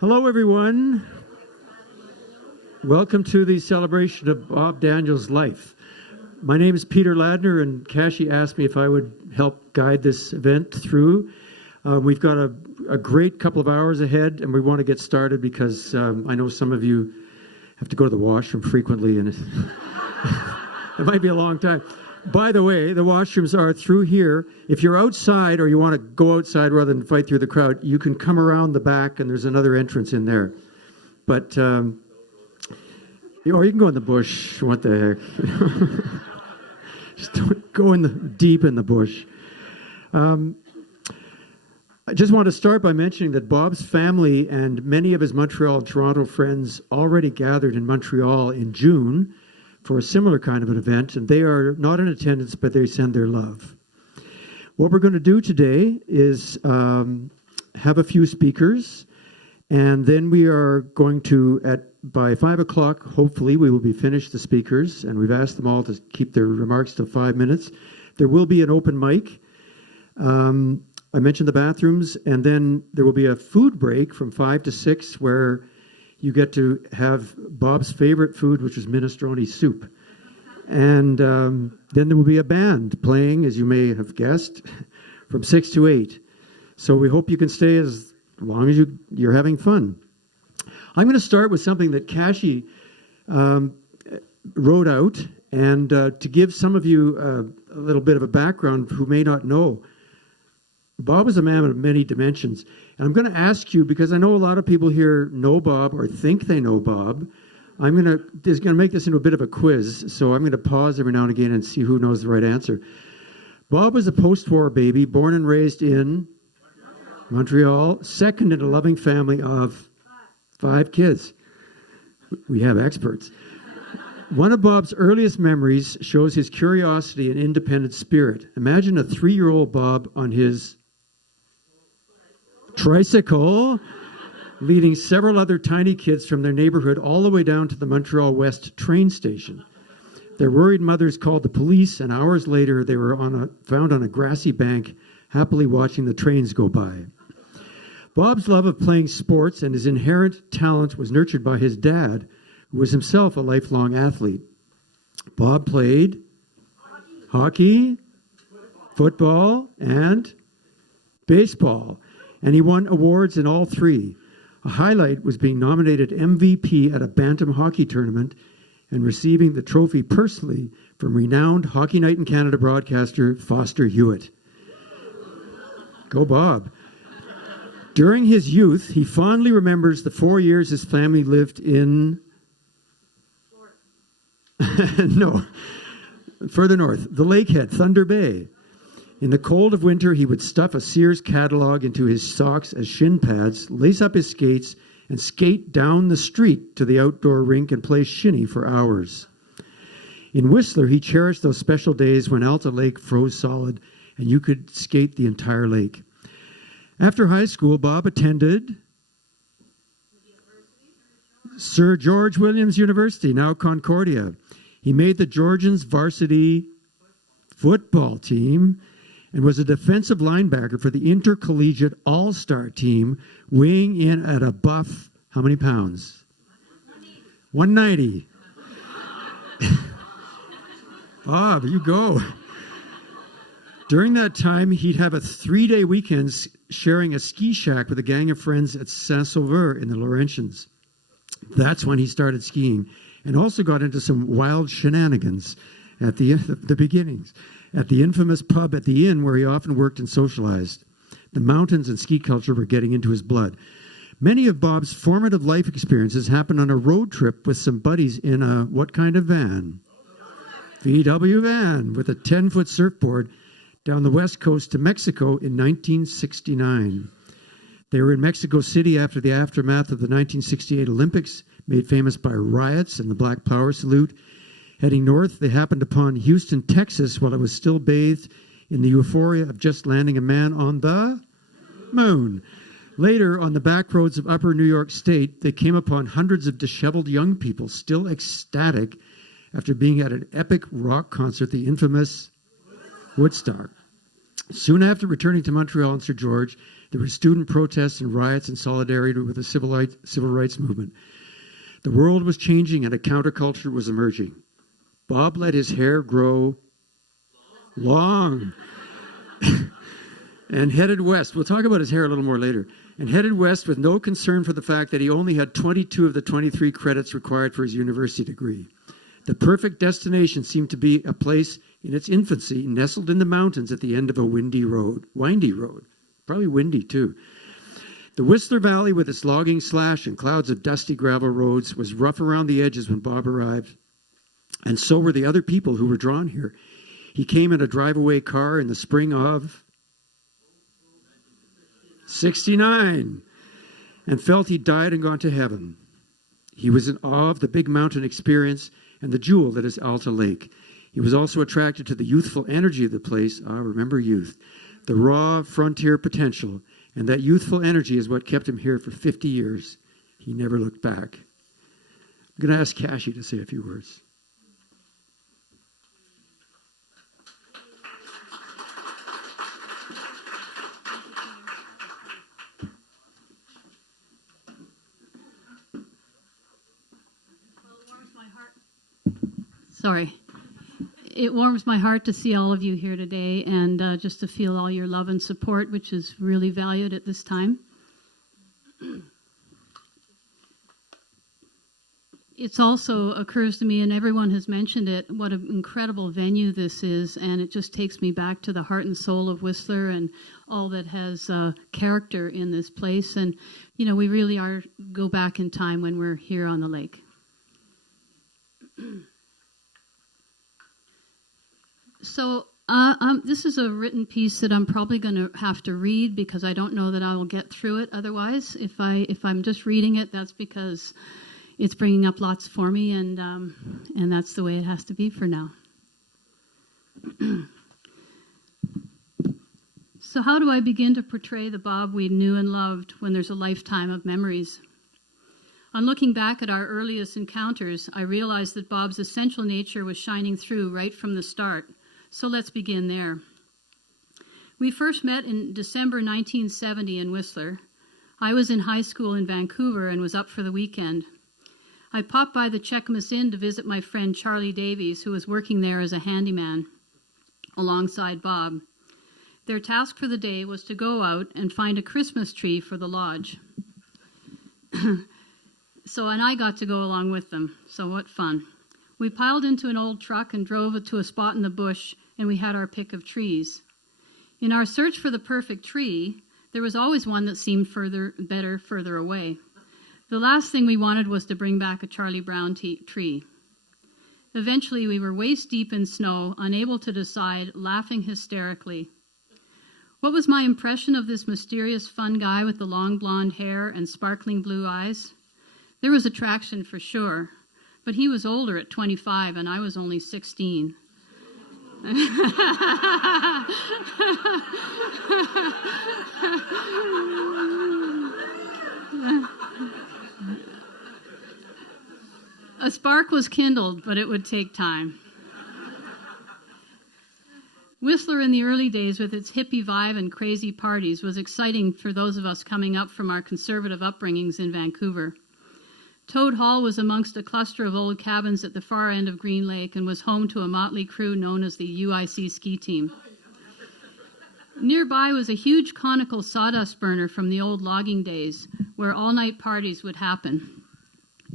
Hello, everyone. Welcome to the celebration of Bob Daniels' life. My name is Peter Ladner, and Cassie asked me if I would help guide this event through. We've got a great couple of hours ahead, and we want to get started because I know some of you have to go to the washroom frequently, and it might be a long time. By the way, the washrooms are through here. If you're outside or you want to go outside rather than fight through the crowd, you can come around the back, and there's another entrance in there. But, or you can go in the bush. What the heck? Just don't go deep in the bush. I just want to start by mentioning that Bob's family and many of his Montreal and Toronto friends already gathered in Montreal in June for a similar kind of an event, and they are not in attendance, but they send their love. What we're going to do today is have a few speakers, and then we are going to, by 5 o'clock, hopefully, we will be finished the speakers, and we've asked them all to keep their remarks to 5 minutes. There will be an open mic. I mentioned the bathrooms, and then there will be a food break from 5 to 6 where you get to have Bob's favorite food, which is minestrone soup. And then there will be a band playing, as you may have guessed, from 6 to 8. So we hope you can stay as long as you're having fun. I'm going to start with something that Cassie wrote out, and to give some of you a little bit of a background who may not know. Bob is a man of many dimensions. And I'm going to ask you, because I know a lot of people here know Bob or think they know Bob, I'm going to make this into a bit of a quiz. So I'm going to pause every now and again and see who knows the right answer. Bob was a post-war baby, born and raised in Montreal, second in a loving family of 5 kids. We have experts. One of Bob's earliest memories shows his curiosity and independent spirit. Imagine a 3-year-old Bob on his tricycle, leading several other tiny kids from their neighborhood all the way down to the Montreal West train station. Their worried mothers called the police, and hours later they were found on a grassy bank, happily watching the trains go by. Bob's love of playing sports and his inherent talent was nurtured by his dad, who was himself a lifelong athlete. Bob played hockey, football, and baseball, and he won awards in all 3. A highlight was being nominated MVP at a bantam hockey tournament and receiving the trophy personally from renowned Hockey Night in Canada broadcaster Foster Hewitt. Go Bob. During his youth, he fondly remembers the 4 years his family lived in no, further north, the Lakehead, Thunder Bay. In the cold of winter, he would stuff a Sears catalog into his socks as shin pads, lace up his skates, and skate down the street to the outdoor rink and play shinny for hours. In Whistler, he cherished those special days when Alta Lake froze solid and you could skate the entire lake. After high school, Bob attended Sir George Williams University, now Concordia. He made the Georgians varsity football team and was a defensive linebacker for the intercollegiate all-star team, weighing in at a buff, how many pounds? 190. Bob, you go. During that time, he'd have a 3-day weekend sharing a ski shack with a gang of friends at Saint-Sauveur in the Laurentians. That's when he started skiing and also got into some wild shenanigans at the beginnings, at the infamous pub at the inn where he often worked and socialized. The mountains and ski culture were getting into his blood. Many of Bob's formative life experiences happened on a road trip with some buddies in a what kind of van? VW van with a 10-foot surfboard down the west coast to Mexico in 1969. They were in Mexico City after the aftermath of the 1968 Olympics, made famous by riots and the Black Power salute. Heading north, they happened upon Houston, Texas, while it was still bathed in the euphoria of just landing a man on the moon. Later, on the back roads of upper New York State, they came upon hundreds of disheveled young people still ecstatic after being at an epic rock concert, the infamous Woodstock. Soon after returning to Montreal and Sir George, There were student protests and riots in solidarity with the civil rights movement. The world was changing and a counterculture was emerging. Bob let his hair grow long and headed west. We'll talk about his hair a little more later. And headed west with no concern for the fact that he only had 22 of the 23 credits required for his university degree. The perfect destination seemed to be a place in its infancy, nestled in the mountains at the end of a windy road. Probably windy too. The Whistler Valley, with its logging slash and clouds of dusty gravel roads, was rough around the edges when Bob arrived. And so were the other people who were drawn here. He came in a drive-away car in the spring of 69 and felt he'd died and gone to heaven. He was in awe of the big mountain experience and the jewel that is Alta Lake. He was also attracted to the youthful energy of the place. Remember youth. The raw frontier potential. And that youthful energy is what kept him here for 50 years. He never looked back. I'm going to ask Cashy to say a few words. Sorry. It warms my heart to see all of you here today and just to feel all your love and support, which is really valued at this time. It also occurs to me, and everyone has mentioned it, what an incredible venue this is, and it just takes me back to the heart and soul of Whistler and all that has character in this place. And, you know, we really go back in time when we're here on the lake. So this is a written piece that I'm probably going to have to read because I don't know that I will get through it otherwise. If I'm just reading it, that's because it's bringing up lots for me, and that's the way it has to be for now. So how do I begin to portray the Bob we knew and loved when there's a lifetime of memories? On looking back at our earliest encounters, I realized that Bob's essential nature was shining through right from the start. So let's begin there. We first met in December 1970 in Whistler. I was in high school in Vancouver and was up for the weekend. I popped by the Cheakamus Inn to visit my friend Charlie Davies, who was working there as a handyman alongside Bob. Their task for the day was to go out and find a Christmas tree for the lodge. And I got to go along with them, so what fun. We piled into an old truck and drove it to a spot in the bush, and we had our pick of trees. In our search for the perfect tree, there was always one that seemed better further away. The last thing we wanted was to bring back a Charlie Brown tree. Eventually, we were waist deep in snow, unable to decide, laughing hysterically. What was my impression of this mysterious, fun guy with the long blonde hair and sparkling blue eyes? There was attraction for sure. But he was older at 25, and I was only 16. A spark was kindled, but it would take time. Whistler in the early days, with its hippie vibe and crazy parties, was exciting for those of us coming up from our conservative upbringings in Vancouver. Toad Hall was amongst a cluster of old cabins at the far end of Green Lake and was home to a motley crew known as the UIC ski team. Nearby was a huge conical sawdust burner from the old logging days where all-night parties would happen.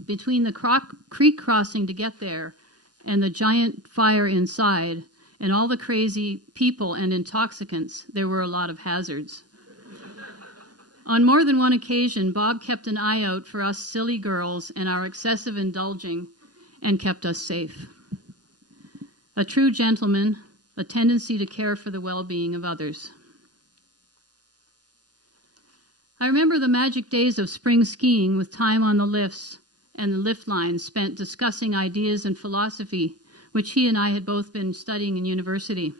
Between the creek crossing to get there and the giant fire inside and all the crazy people and intoxicants, there were a lot of hazards. On more than one occasion, Bob kept an eye out for us silly girls and our excessive indulging and kept us safe. A true gentleman, a tendency to care for the well-being of others. I remember the magic days of spring skiing with time on the lifts and the lift lines spent discussing ideas and philosophy, which he and I had both been studying in university.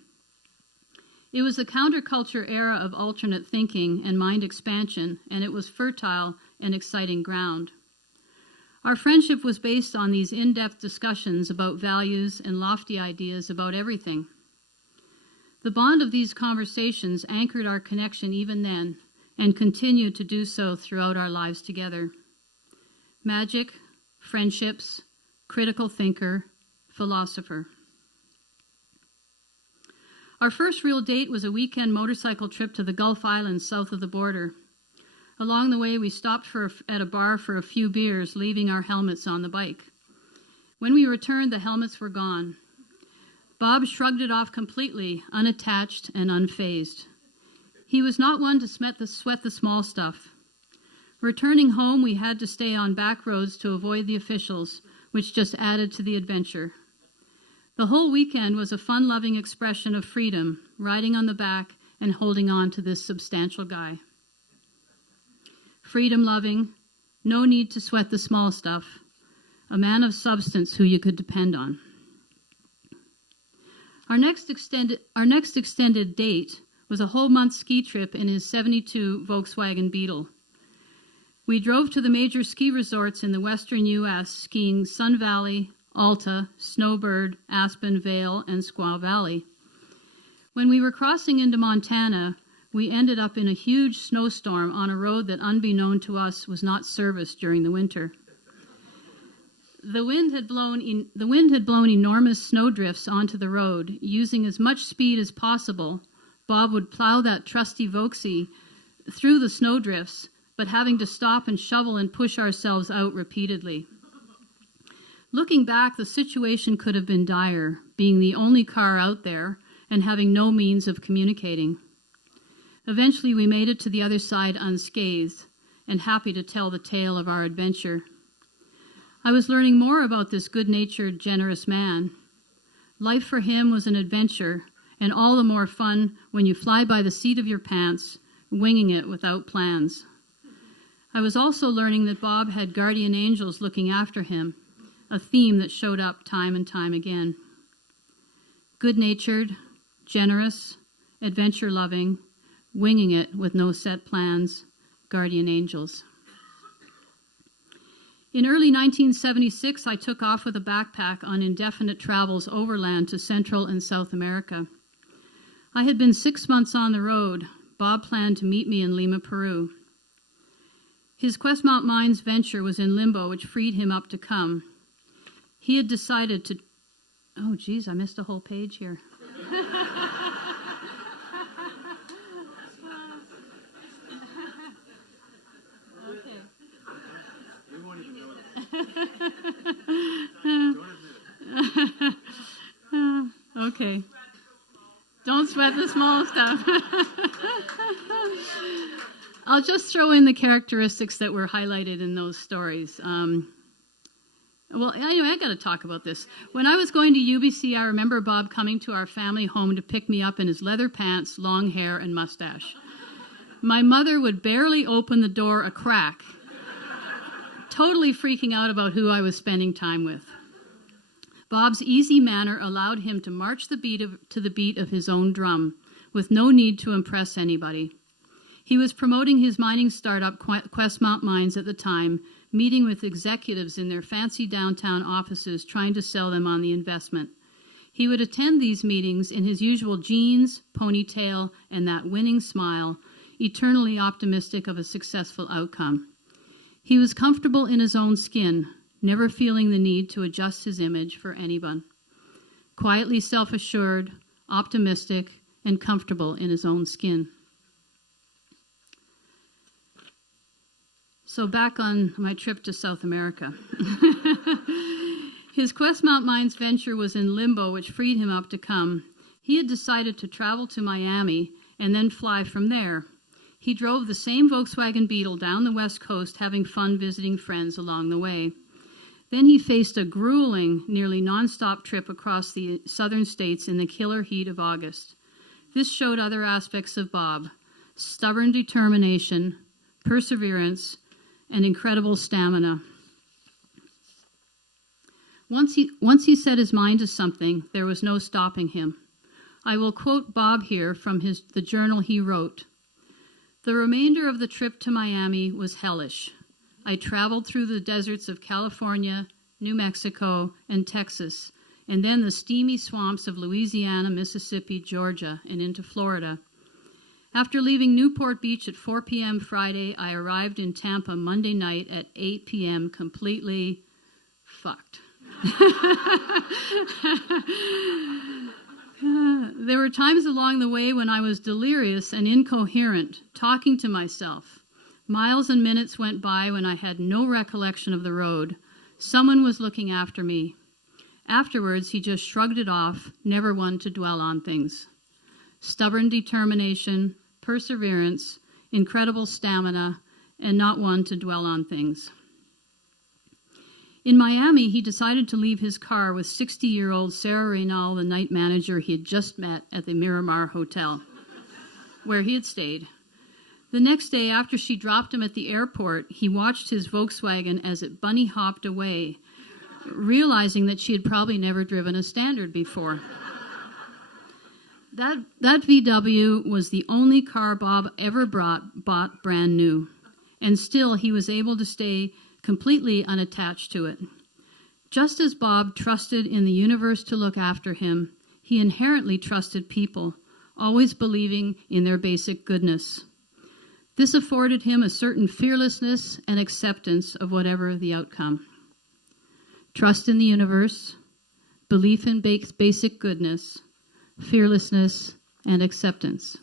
It was the counterculture era of alternate thinking and mind expansion, and it was fertile and exciting ground. Our friendship was based on these in-depth discussions about values and lofty ideas about everything. The bond of these conversations anchored our connection even then, and continue to do so throughout our lives together. Magic, friendships, critical thinker, philosopher. Our first real date was a weekend motorcycle trip to the Gulf Islands south of the border. Along the way, we stopped at a bar for a few beers, leaving our helmets on the bike. When we returned, the helmets were gone. Bob shrugged it off completely, unattached and unfazed. He was not one to sweat the small stuff. Returning home, we had to stay on back roads to avoid the officials, which just added to the adventure. The whole weekend was a fun-loving expression of freedom, riding on the back and holding on to this substantial guy. Freedom-loving, no need to sweat the small stuff, a man of substance who you could depend on. Our next extended date was a whole month ski trip in his 72 Volkswagen Beetle. We drove to the major ski resorts in the western U.S., skiing Sun Valley, Alta, Snowbird, Aspen, Vail, and Squaw Valley. When we were crossing into Montana, we ended up in a huge snowstorm on a road that, unbeknown to us, was not serviced during the winter. The wind had blown enormous snowdrifts onto the road. Using as much speed as possible, Bob would plow that trusty Volksy through the snowdrifts, but having to stop and shovel and push ourselves out repeatedly. Looking back, the situation could have been dire, being the only car out there and having no means of communicating. Eventually, we made it to the other side unscathed and happy to tell the tale of our adventure. I was learning more about this good-natured, generous man. Life for him was an adventure, and all the more fun when you fly by the seat of your pants, winging it without plans. I was also learning that Bob had guardian angels looking after him, a theme that showed up time and time again. Good-natured, generous, adventure-loving, winging it with no set plans, guardian angels. In early 1976, I took off with a backpack on indefinite travels overland to Central and South America. I had been 6 months on the road. Bob planned to meet me in Lima, Peru. His Questmount Mines venture was in limbo, which freed him up to come. He had decided to... Oh, geez, I missed a whole page here. Okay. Don't sweat the small stuff. I'll just throw in the characteristics that were highlighted in those stories. Well, anyway, I got to talk about this. When I was going to UBC, I remember Bob coming to our family home to pick me up in his leather pants, long hair, and mustache. My mother would barely open the door a crack, totally freaking out about who I was spending time with. Bob's easy manner allowed him to march to the beat of his own drum, with no need to impress anybody. He was promoting his mining startup, Questmount Mines, at the time, meeting with executives in their fancy downtown offices, trying to sell them on the investment. He would attend these meetings in his usual jeans, ponytail, and that winning smile, eternally optimistic of a successful outcome. He was comfortable in his own skin, never feeling the need to adjust his image for anyone. Quietly self-assured, optimistic, and comfortable in his own skin. So back on my trip to South America. His Questmount Mines venture was in limbo, which freed him up to come. He had decided to travel to Miami and then fly from there. He drove the same Volkswagen Beetle down the West Coast, having fun visiting friends along the way. Then he faced a grueling, nearly nonstop trip across the southern states in the killer heat of August. This showed other aspects of Bob: stubborn determination, perseverance, and incredible stamina. Once he set his mind to something, there was no stopping him. I will quote Bob here from the journal he wrote. "The remainder of the trip to Miami was hellish. I traveled through the deserts of California, New Mexico, and Texas, and then the steamy swamps of Louisiana, Mississippi, Georgia, and into Florida. After leaving Newport Beach at 4 p.m. Friday, I arrived in Tampa Monday night at 8 p.m. completely fucked. There were times along the way when I was delirious and incoherent, talking to myself. Miles and minutes went by when I had no recollection of the road. Someone was looking after me. Afterwards, he just shrugged it off, never one to dwell on things. Stubborn determination, perseverance, incredible stamina, and not one to dwell on things. In Miami, he decided to leave his car with 60-year-old Sarah Reynal, the night manager he had just met at the Miramar Hotel, where he had stayed. The next day, after she dropped him at the airport, he watched his Volkswagen as it bunny hopped away, realizing that she had probably never driven a Standard before. That VW was the only car Bob ever bought brand new, and still he was able to stay completely unattached to it. Just as Bob trusted in the universe to look after him, he inherently trusted people, always believing in their basic goodness. This afforded him a certain fearlessness and acceptance of whatever the outcome. Trust in the universe, belief in basic goodness, fearlessness, and acceptance.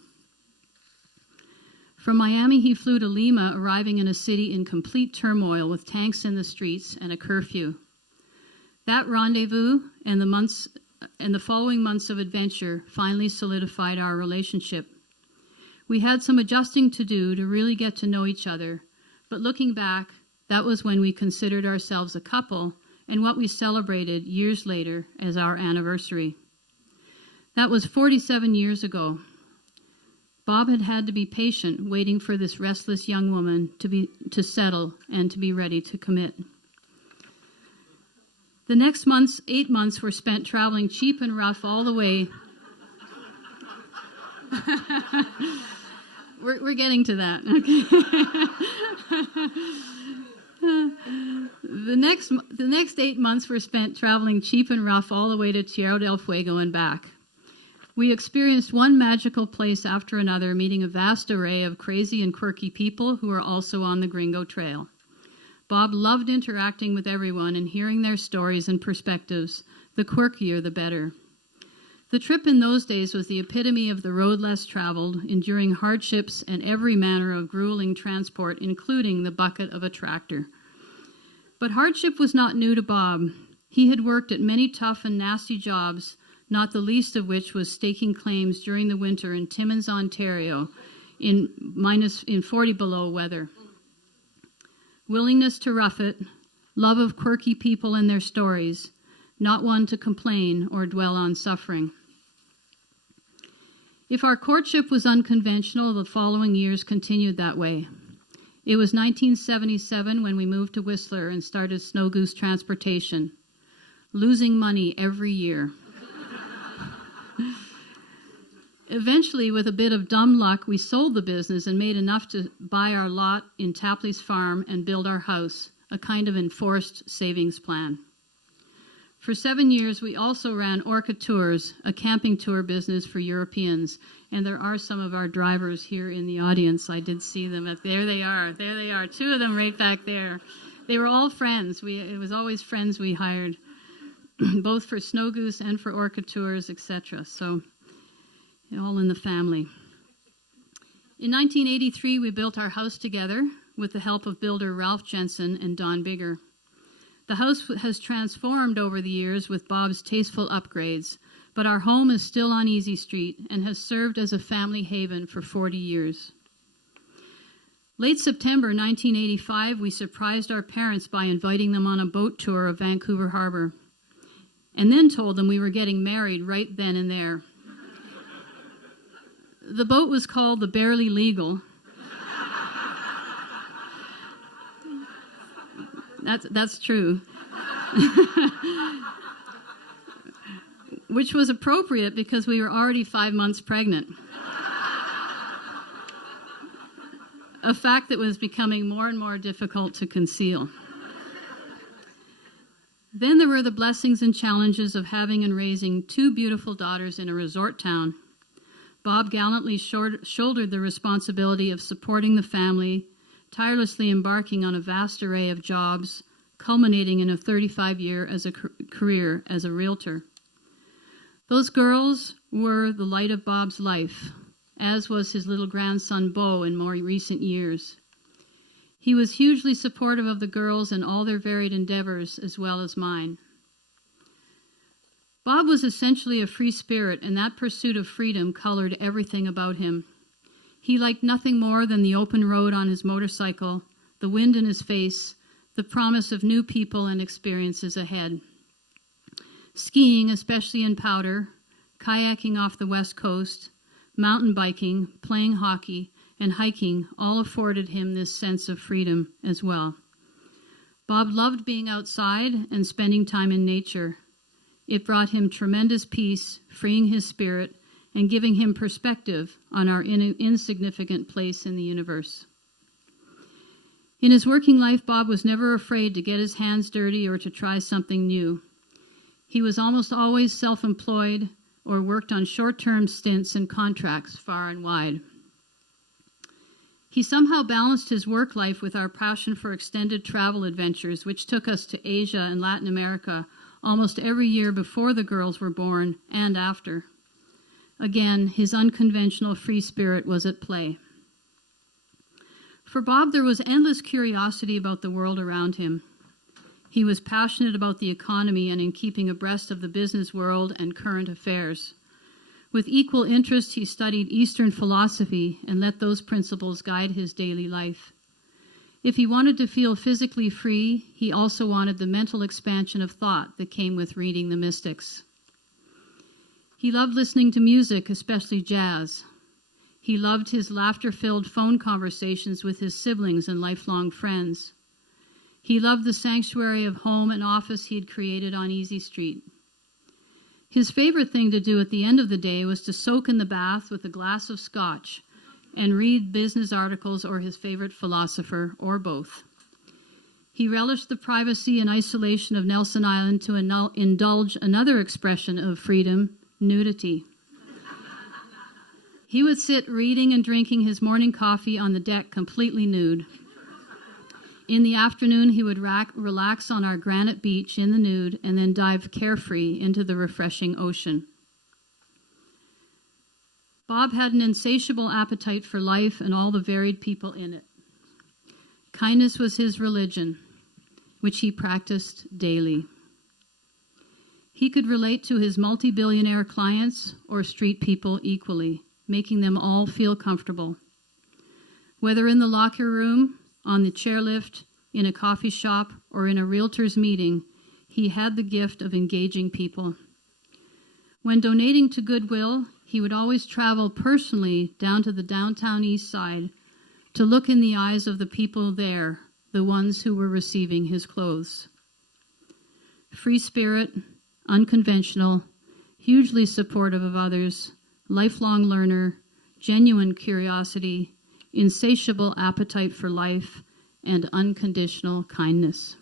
From Miami, he flew to Lima, arriving in a city in complete turmoil with tanks in the streets and a curfew. That rendezvous and the following months of adventure finally solidified our relationship. We had some adjusting to do to really get to know each other, but looking back, that was when we considered ourselves a couple and what we celebrated years later as our anniversary. That was 47 years ago. Bob had had to be patient, waiting for this restless young woman to settle and to be ready to commit. The next 8 months were spent traveling cheap and rough all the way. We're getting to that. Okay. The next 8 months were spent traveling cheap and rough all the way to Tierra del Fuego and back. We experienced one magical place after another, meeting a vast array of crazy and quirky people who are also on the Gringo Trail. Bob loved interacting with everyone and hearing their stories and perspectives. The quirkier, the better. The trip in those days was the epitome of the road less traveled, enduring hardships and every manner of grueling transport, including the bucket of a tractor. But hardship was not new to Bob. He had worked at many tough and nasty jobs, not the least of which was staking claims during the winter in Timmins, Ontario, in 40 below weather. Willingness to rough it, love of quirky people and their stories, not one to complain or dwell on suffering. If our courtship was unconventional, the following years continued that way. It was 1977 when we moved to Whistler and started Snow Goose Transportation, losing money every year. Eventually, with a bit of dumb luck, we sold the business and made enough to buy our lot in Tapley's farm and build our house, a kind of enforced savings plan. For 7 years, we also ran Orca Tours, a camping tour business for Europeans, and there are some of our drivers here in the audience. I did see them. There they are. There they are. Two of them right back there. They were all friends. It was always friends we hired, both for Snow Goose and for Orca Tours, etc. So, all in the family. In 1983, we built our house together with the help of builder Ralph Jensen and Don Bigger. The house has transformed over the years with Bob's tasteful upgrades, but our home is still on Easy Street and has served as a family haven for 40 years. Late September 1985, we surprised our parents by inviting them on a boat tour of Vancouver Harbor, and then told them we were getting married right then and there. The boat was called the Barely Legal. That's true. Which was appropriate because we were already 5 months pregnant. A fact that was becoming more and more difficult to conceal. Then there were the blessings and challenges of having and raising two beautiful daughters in a resort town. Bob gallantly shouldered the responsibility of supporting the family, tirelessly embarking on a vast array of jobs, culminating in a 35-year career as a realtor. Those girls were the light of Bob's life, as was his little grandson Beau in more recent years. He was hugely supportive of the girls and all their varied endeavors, as well as mine. Bob was essentially a free spirit, and that pursuit of freedom colored everything about him. He liked nothing more than the open road on his motorcycle, the wind in his face, the promise of new people and experiences ahead. Skiing, especially in powder, kayaking off the West Coast, mountain biking, playing hockey, and hiking all afforded him this sense of freedom as well. Bob loved being outside and spending time in nature. It brought him tremendous peace, freeing his spirit and giving him perspective on our insignificant place in the universe. In his working life, Bob was never afraid to get his hands dirty or to try something new. He was almost always self-employed or worked on short-term stints and contracts far and wide. He somehow balanced his work life with our passion for extended travel adventures, which took us to Asia and Latin America almost every year before the girls were born and after. Again, his unconventional free spirit was at play. For Bob, there was endless curiosity about the world around him. He was passionate about the economy and in keeping abreast of the business world and current affairs. With equal interest, he studied Eastern philosophy and let those principles guide his daily life. If he wanted to feel physically free, he also wanted the mental expansion of thought that came with reading the mystics. He loved listening to music, especially jazz. He loved his laughter-filled phone conversations with his siblings and lifelong friends. He loved the sanctuary of home and office he had created on Easy Street. His favorite thing to do at the end of the day was to soak in the bath with a glass of scotch and read business articles or his favorite philosopher, or both. He relished the privacy and isolation of Nelson Island to indulge another expression of freedom, nudity. He would sit reading and drinking his morning coffee on the deck completely nude. In the afternoon, he would relax on our granite beach in the nude and then dive carefree into the refreshing ocean. Bob had an insatiable appetite for life and all the varied people in it. Kindness was his religion, which he practiced daily. He could relate to his multi-billionaire clients or street people equally, making them all feel comfortable. Whether in the locker room, on the chairlift, in a coffee shop, or in a realtor's meeting, he had the gift of engaging people. When donating to Goodwill, he would always travel personally down to the downtown east side to look in the eyes of the people there, the ones who were receiving his clothes. Free spirit, unconventional, hugely supportive of others, lifelong learner, genuine curiosity, insatiable appetite for life, and unconditional kindness.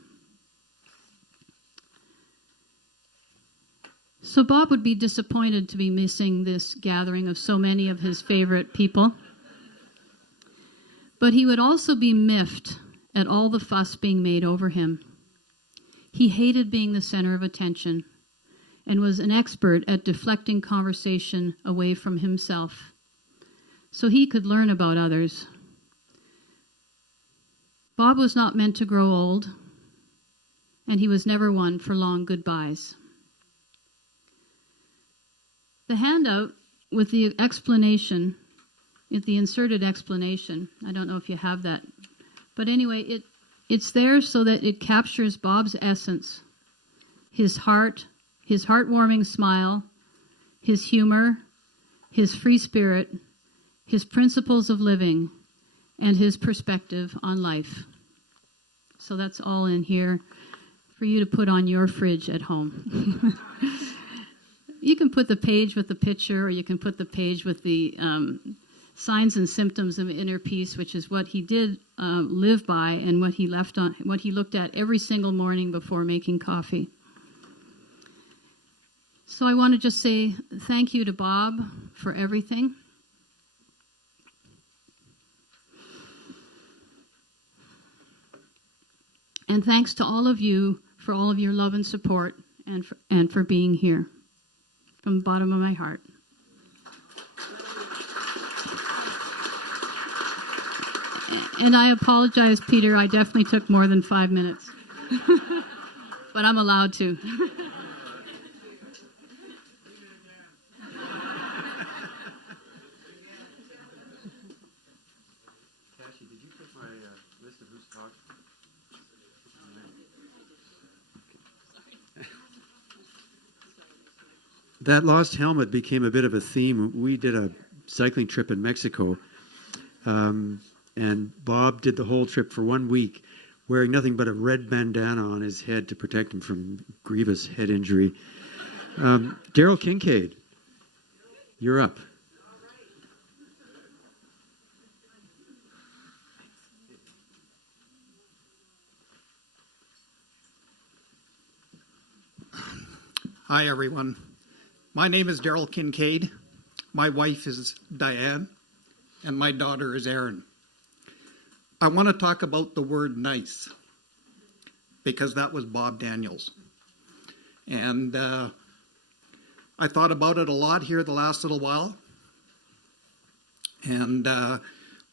So Bob would be disappointed to be missing this gathering of so many of his favorite people. But he would also be miffed at all the fuss being made over him. He hated being the center of attention and was an expert at deflecting conversation away from himself so he could learn about others. Bob was not meant to grow old, and he was never one for long goodbyes. The handout with the explanation, the inserted explanation, I don't know if you have that, but anyway, it's there so that it captures Bob's essence, his heart, his heartwarming smile, his humor, his free spirit, his principles of living, and his perspective on life. So that's all in here for you to put on your fridge at home. You can put the page with the picture, or you can put the page with the signs and symptoms of inner peace, which is what he did live by and what he looked at every single morning before making coffee. So I want to just say thank you to Bob for everything. And thanks to all of you for all of your love and support and for being here from the bottom of my heart. And I apologize, Peter. I definitely took more than 5 minutes. But I'm allowed to. Cassie, did you put my list of who's talking? That lost helmet became a bit of a theme. We did a cycling trip in Mexico, and Bob did the whole trip for 1 week, wearing nothing but a red bandana on his head to protect him from grievous head injury. Daryl Kincaid, you're up. Hi, everyone. My name is Daryl Kincaid. My wife is Diane, and my daughter is Erin. I want to talk about the word nice, because that was Bob Daniels. And I thought about it a lot here the last little while. And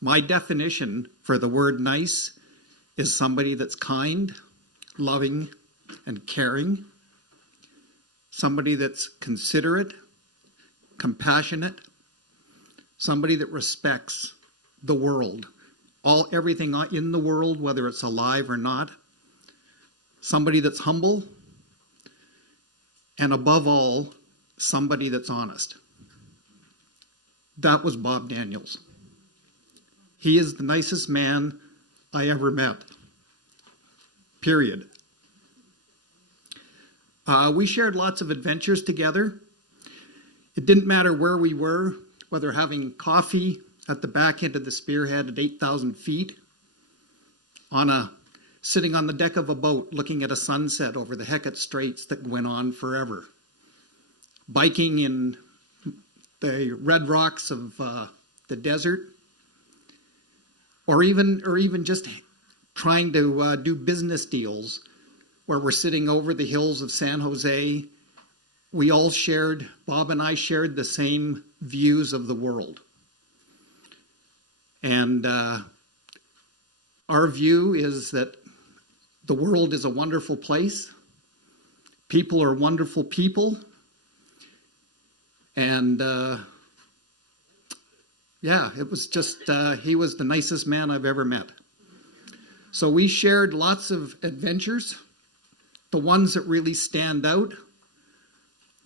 my definition for the word nice is somebody that's kind, loving, and caring. Somebody that's considerate, compassionate, somebody that respects the world, everything in the world, whether it's alive or not, somebody that's humble, and above all, somebody that's honest. That was Bob Daniels. He is the nicest man I ever met. Period. We shared lots of adventures together. It didn't matter where we were, whether having coffee at the back end of the Spearhead at 8,000 feet, sitting on the deck of a boat looking at a sunset over the Hecate Straits that went on forever, biking in the red rocks of the desert, or even just trying to do business deals where we're sitting over the hills of San Jose. Bob and I shared the same views of the world. And our view is that the world is a wonderful place. People are wonderful people. And it was just, he was the nicest man I've ever met. So we shared lots of adventures. The ones that really stand out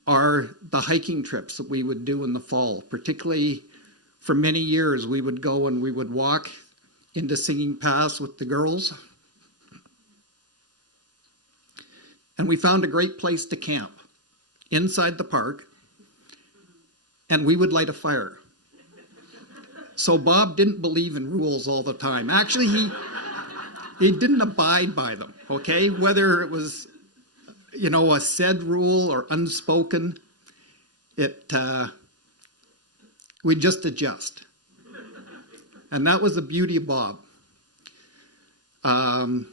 are the hiking trips that we would do in the fall. Particularly for many years, we would go and we would walk into Singing Pass with the girls. And we found a great place to camp inside the park, and we would light a fire. So Bob didn't believe in rules all the time. Actually, he didn't abide by them, okay? Whether it was, a said rule or unspoken, we'd just adjust. And that was the beauty of Bob. I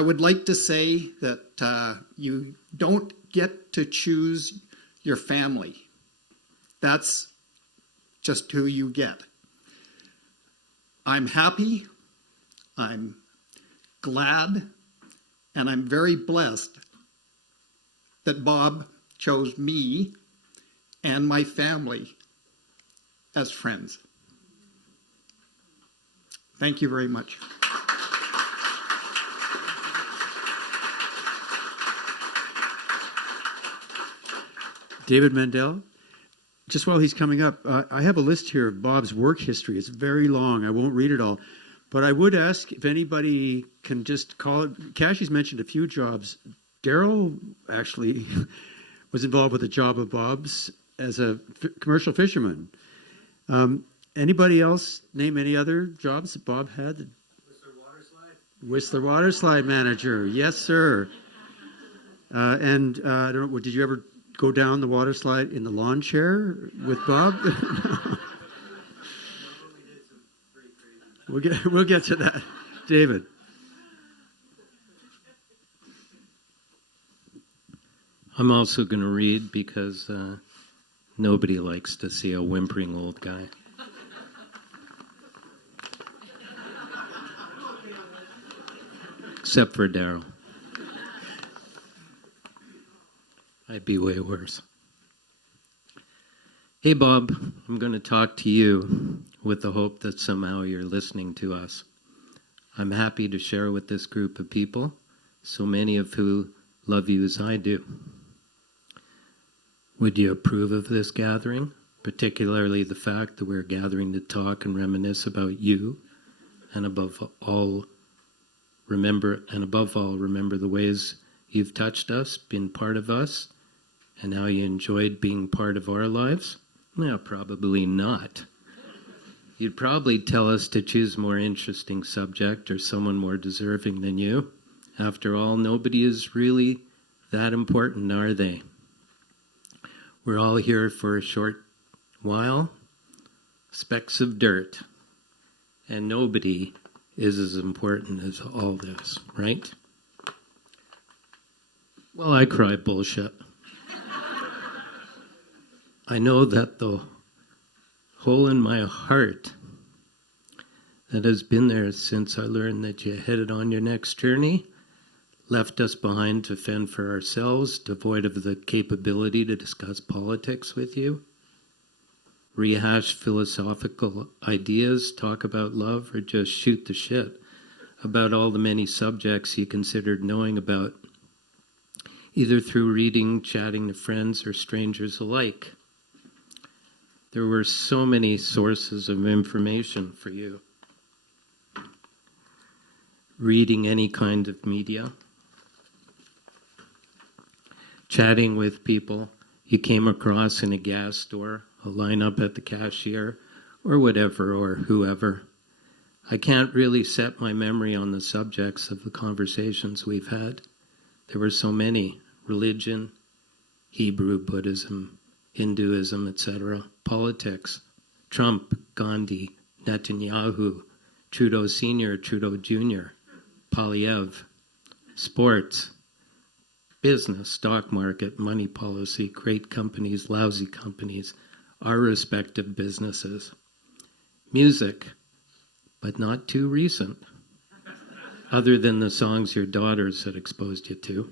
would like to say that you don't get to choose your family. That's just who you get. I'm happy, I'm glad, and I'm very blessed that Bob chose me and my family as friends. Thank you very much. David Mandel, just while he's coming up, I have a list here of Bob's work history. It's very long. I won't read it all. But I would ask if anybody can just call it. Cashie's mentioned a few jobs. Daryl actually was involved with a job of Bob's as a commercial fisherman. Anybody else name any other jobs that Bob had? Whistler Water Slide manager. Yes, sir. I don't know, did you ever go down the water slide in the lawn chair with Bob? We'll get to that. David. I'm also going to read because nobody likes to see a whimpering old guy. Except for Daryl. I'd be way worse. Hey, Bob, I'm going to talk to you with the hope that somehow you're listening to us. I'm happy to share with this group of people, so many of who love you as I do. Would you approve of this gathering, particularly the fact that we're gathering to talk and reminisce about you, and above all, remember the ways you've touched us, been part of us, and how you enjoyed being part of our lives? Well, probably not. You'd probably tell us to choose a more interesting subject or someone more deserving than you. After all, nobody is really that important, are they? We're all here for a short while, specks of dirt, and nobody is as important as all this, right? Well, I cry bullshit. I know that the hole in my heart that has been there since I learned that you headed on your next journey, left us behind to fend for ourselves, devoid of the capability to discuss politics with you, rehash philosophical ideas, talk about love, or just shoot the shit about all the many subjects you considered knowing about, either through reading, chatting to friends, or strangers alike. There were so many sources of information for you. Reading any kind of media, chatting with people you came across in a gas store, a lineup at the cashier, or whatever, or whoever. I can't really set my memory on the subjects of the conversations we've had. There were so many: religion, Hebrew, Buddhism, Hinduism, etc., politics, Trump, Gandhi, Netanyahu, Trudeau Sr., Trudeau Jr., Polyev, sports, business, stock market, money policy, great companies, lousy companies, our respective businesses, music, but not too recent, other than the songs your daughters had exposed you to.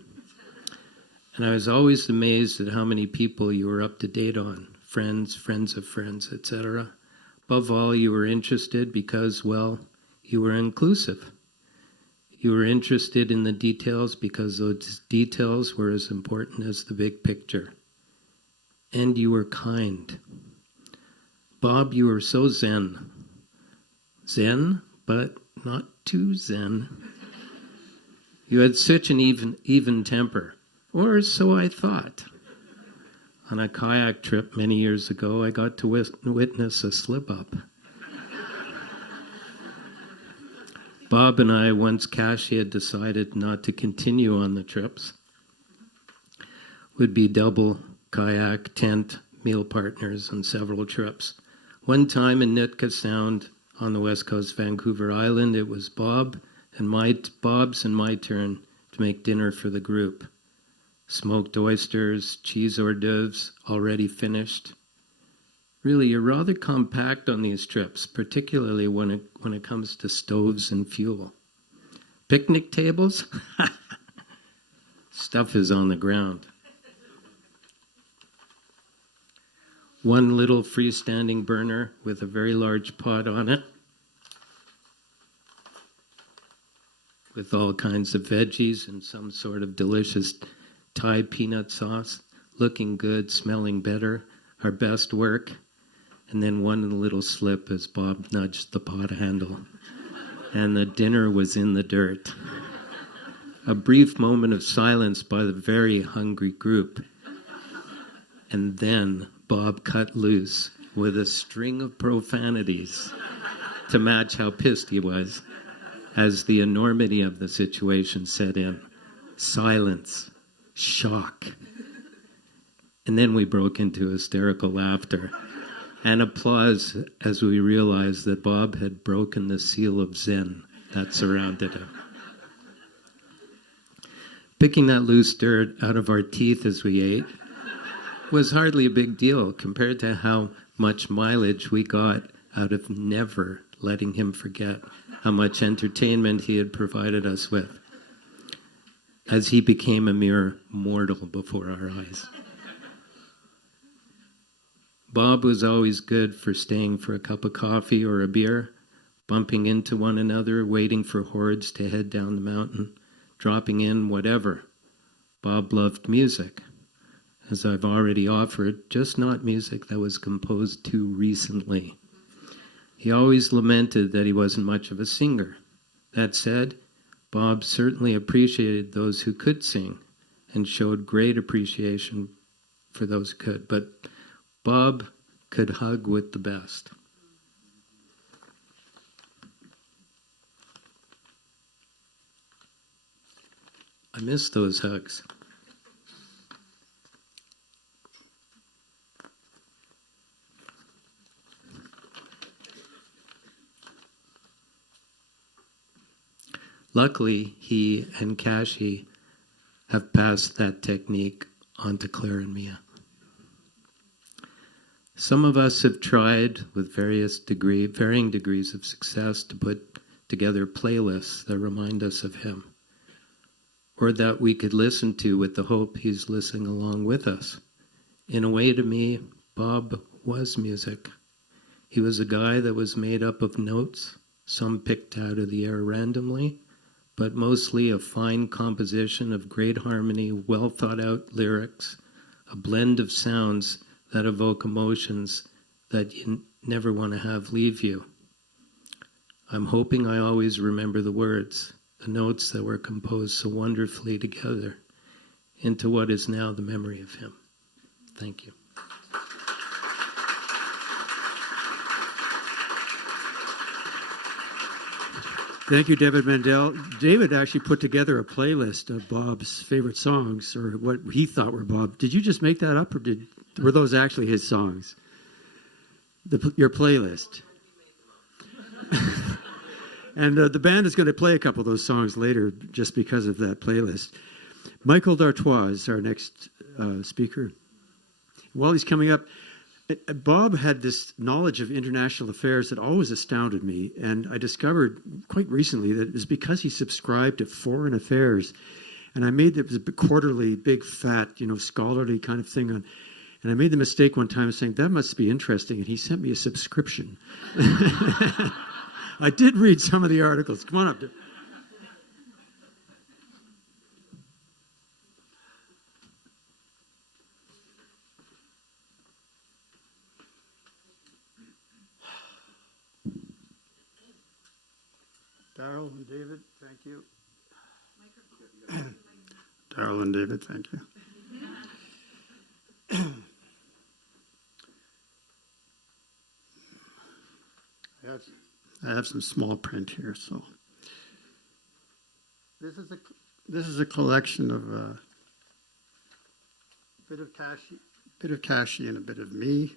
And I was always amazed at how many people you were up to date on, friends, friends of friends, etc. Above all, you were interested because, well, you were inclusive. You were interested in the details because those details were as important as the big picture. And you were kind. Bob, you were so zen. Zen, but not too zen. You had such an even temper. Or so I thought. On a kayak trip many years ago, I got to witness a slip-up. Bob and I, once Cassie had decided not to continue on the trips, would be double kayak, tent, meal partners on several trips. One time in Nootka Sound on the west coast of Vancouver Island, it was Bob's and my turn to make dinner for the group. Smoked oysters, cheese hors d'oeuvres, already finished. Really, you're rather compact on these trips, particularly when it comes to stoves and fuel. Picnic tables? Stuff is on the ground. One little freestanding burner with a very large pot on it, with all kinds of veggies and some sort of delicious Thai peanut sauce, looking good, smelling better, our best work. And then one little slip as Bob nudged the pot handle. And the dinner was in the dirt. A brief moment of silence by the very hungry group. And then Bob cut loose with a string of profanities to match how pissed he was as the enormity of the situation set in. Silence. Shock. And then we broke into hysterical laughter and applause as we realized that Bob had broken the seal of Zen that surrounded him. Picking that loose dirt out of our teeth as we ate was hardly a big deal compared to how much mileage we got out of never letting him forget how much entertainment he had provided us with, as he became a mere mortal before our eyes. Bob was always good for staying for a cup of coffee or a beer, bumping into one another, waiting for hordes to head down the mountain, dropping in, whatever. Bob loved music, as I've already offered, just not music that was composed too recently. He always lamented that he wasn't much of a singer. That said, Bob certainly appreciated those who could sing and showed great appreciation for those who could. But Bob could hug with the best. I miss those hugs. Luckily, he and Kashi have passed that technique on to Claire and Mia. Some of us have tried with varying degrees of success to put together playlists that remind us of him, or that we could listen to with the hope he's listening along with us. In a way, to me, Bob was music. He was a guy that was made up of notes, some picked out of the air randomly, but mostly a fine composition of great harmony, well thought out lyrics, a blend of sounds that evoke emotions that you never want to have leave you. I'm hoping I always remember the words, the notes that were composed so wonderfully together into what is now the memory of him. Thank you. Thank you, David Mandel. David actually put together a playlist of Bob's favorite songs, or what he thought were Bob. Did you just make that up, or were those actually his songs? Your playlist. And the band is going to play a couple of those songs later just because of that playlist. Michael D'Artois is our next speaker. While he's coming up, Bob had this knowledge of international affairs that always astounded me, and I discovered quite recently that it was because he subscribed to Foreign Affairs, and I made it was a quarterly, big, fat, scholarly kind of thing on, and I made the mistake one time of saying that must be interesting, and he sent me a subscription. I did read some of the articles. Come on up. Darrell and David, thank you. Darrell and David, thank you. I have some small print here, so this is a collection of a bit of Kashi and a bit of me.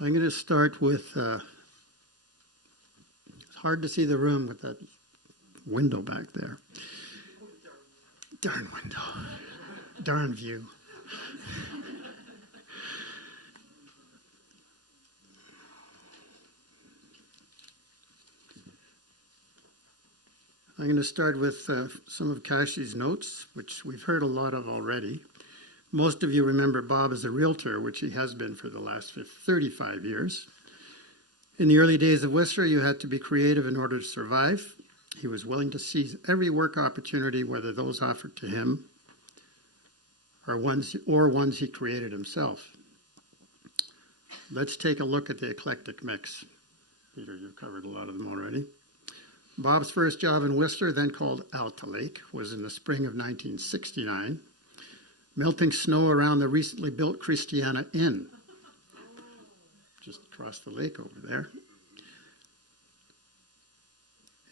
I'm going to start with, it's hard to see the room with that window back there. Darn window. Darn view. I'm going to start with some of Kashi's notes, which we've heard a lot of already. Most of you remember Bob as a realtor, which he has been for the last 35 years. In the early days of Whistler, you had to be creative in order to survive. He was willing to seize every work opportunity, whether those offered to him or ones he created himself. Let's take a look at the eclectic mix. Peter, you've covered a lot of them already. Bob's first job in Whistler, then called Alta Lake, was in the spring of 1969. Melting snow around the recently built Christiana Inn, just across the lake over there.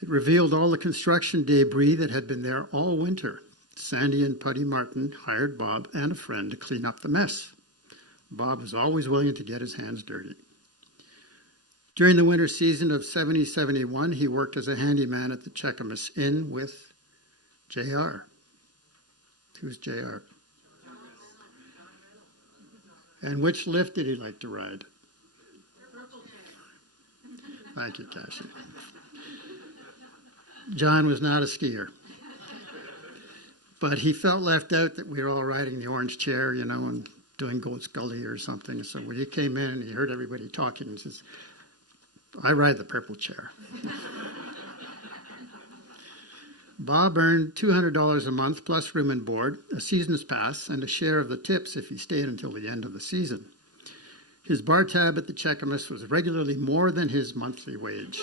It revealed all the construction debris that had been there all winter. Sandy and Putty Martin hired Bob and a friend to clean up the mess. Bob was always willing to get his hands dirty. During the winter season of 70-71, he worked as a handyman at the Cheakamus Inn with J.R. Who's J.R.? And which lift did he like to ride? Thank you, Cassie. John was not a skier. But he felt left out that we were all riding the orange chair, and doing Goat Gully or something. So when he came in and he heard everybody talking, he says, I ride the purple chair. Bob earned $200 a month plus room and board, a season's pass, and a share of the tips if he stayed until the end of the season. His bar tab at the Cheakamus was regularly more than his monthly wage.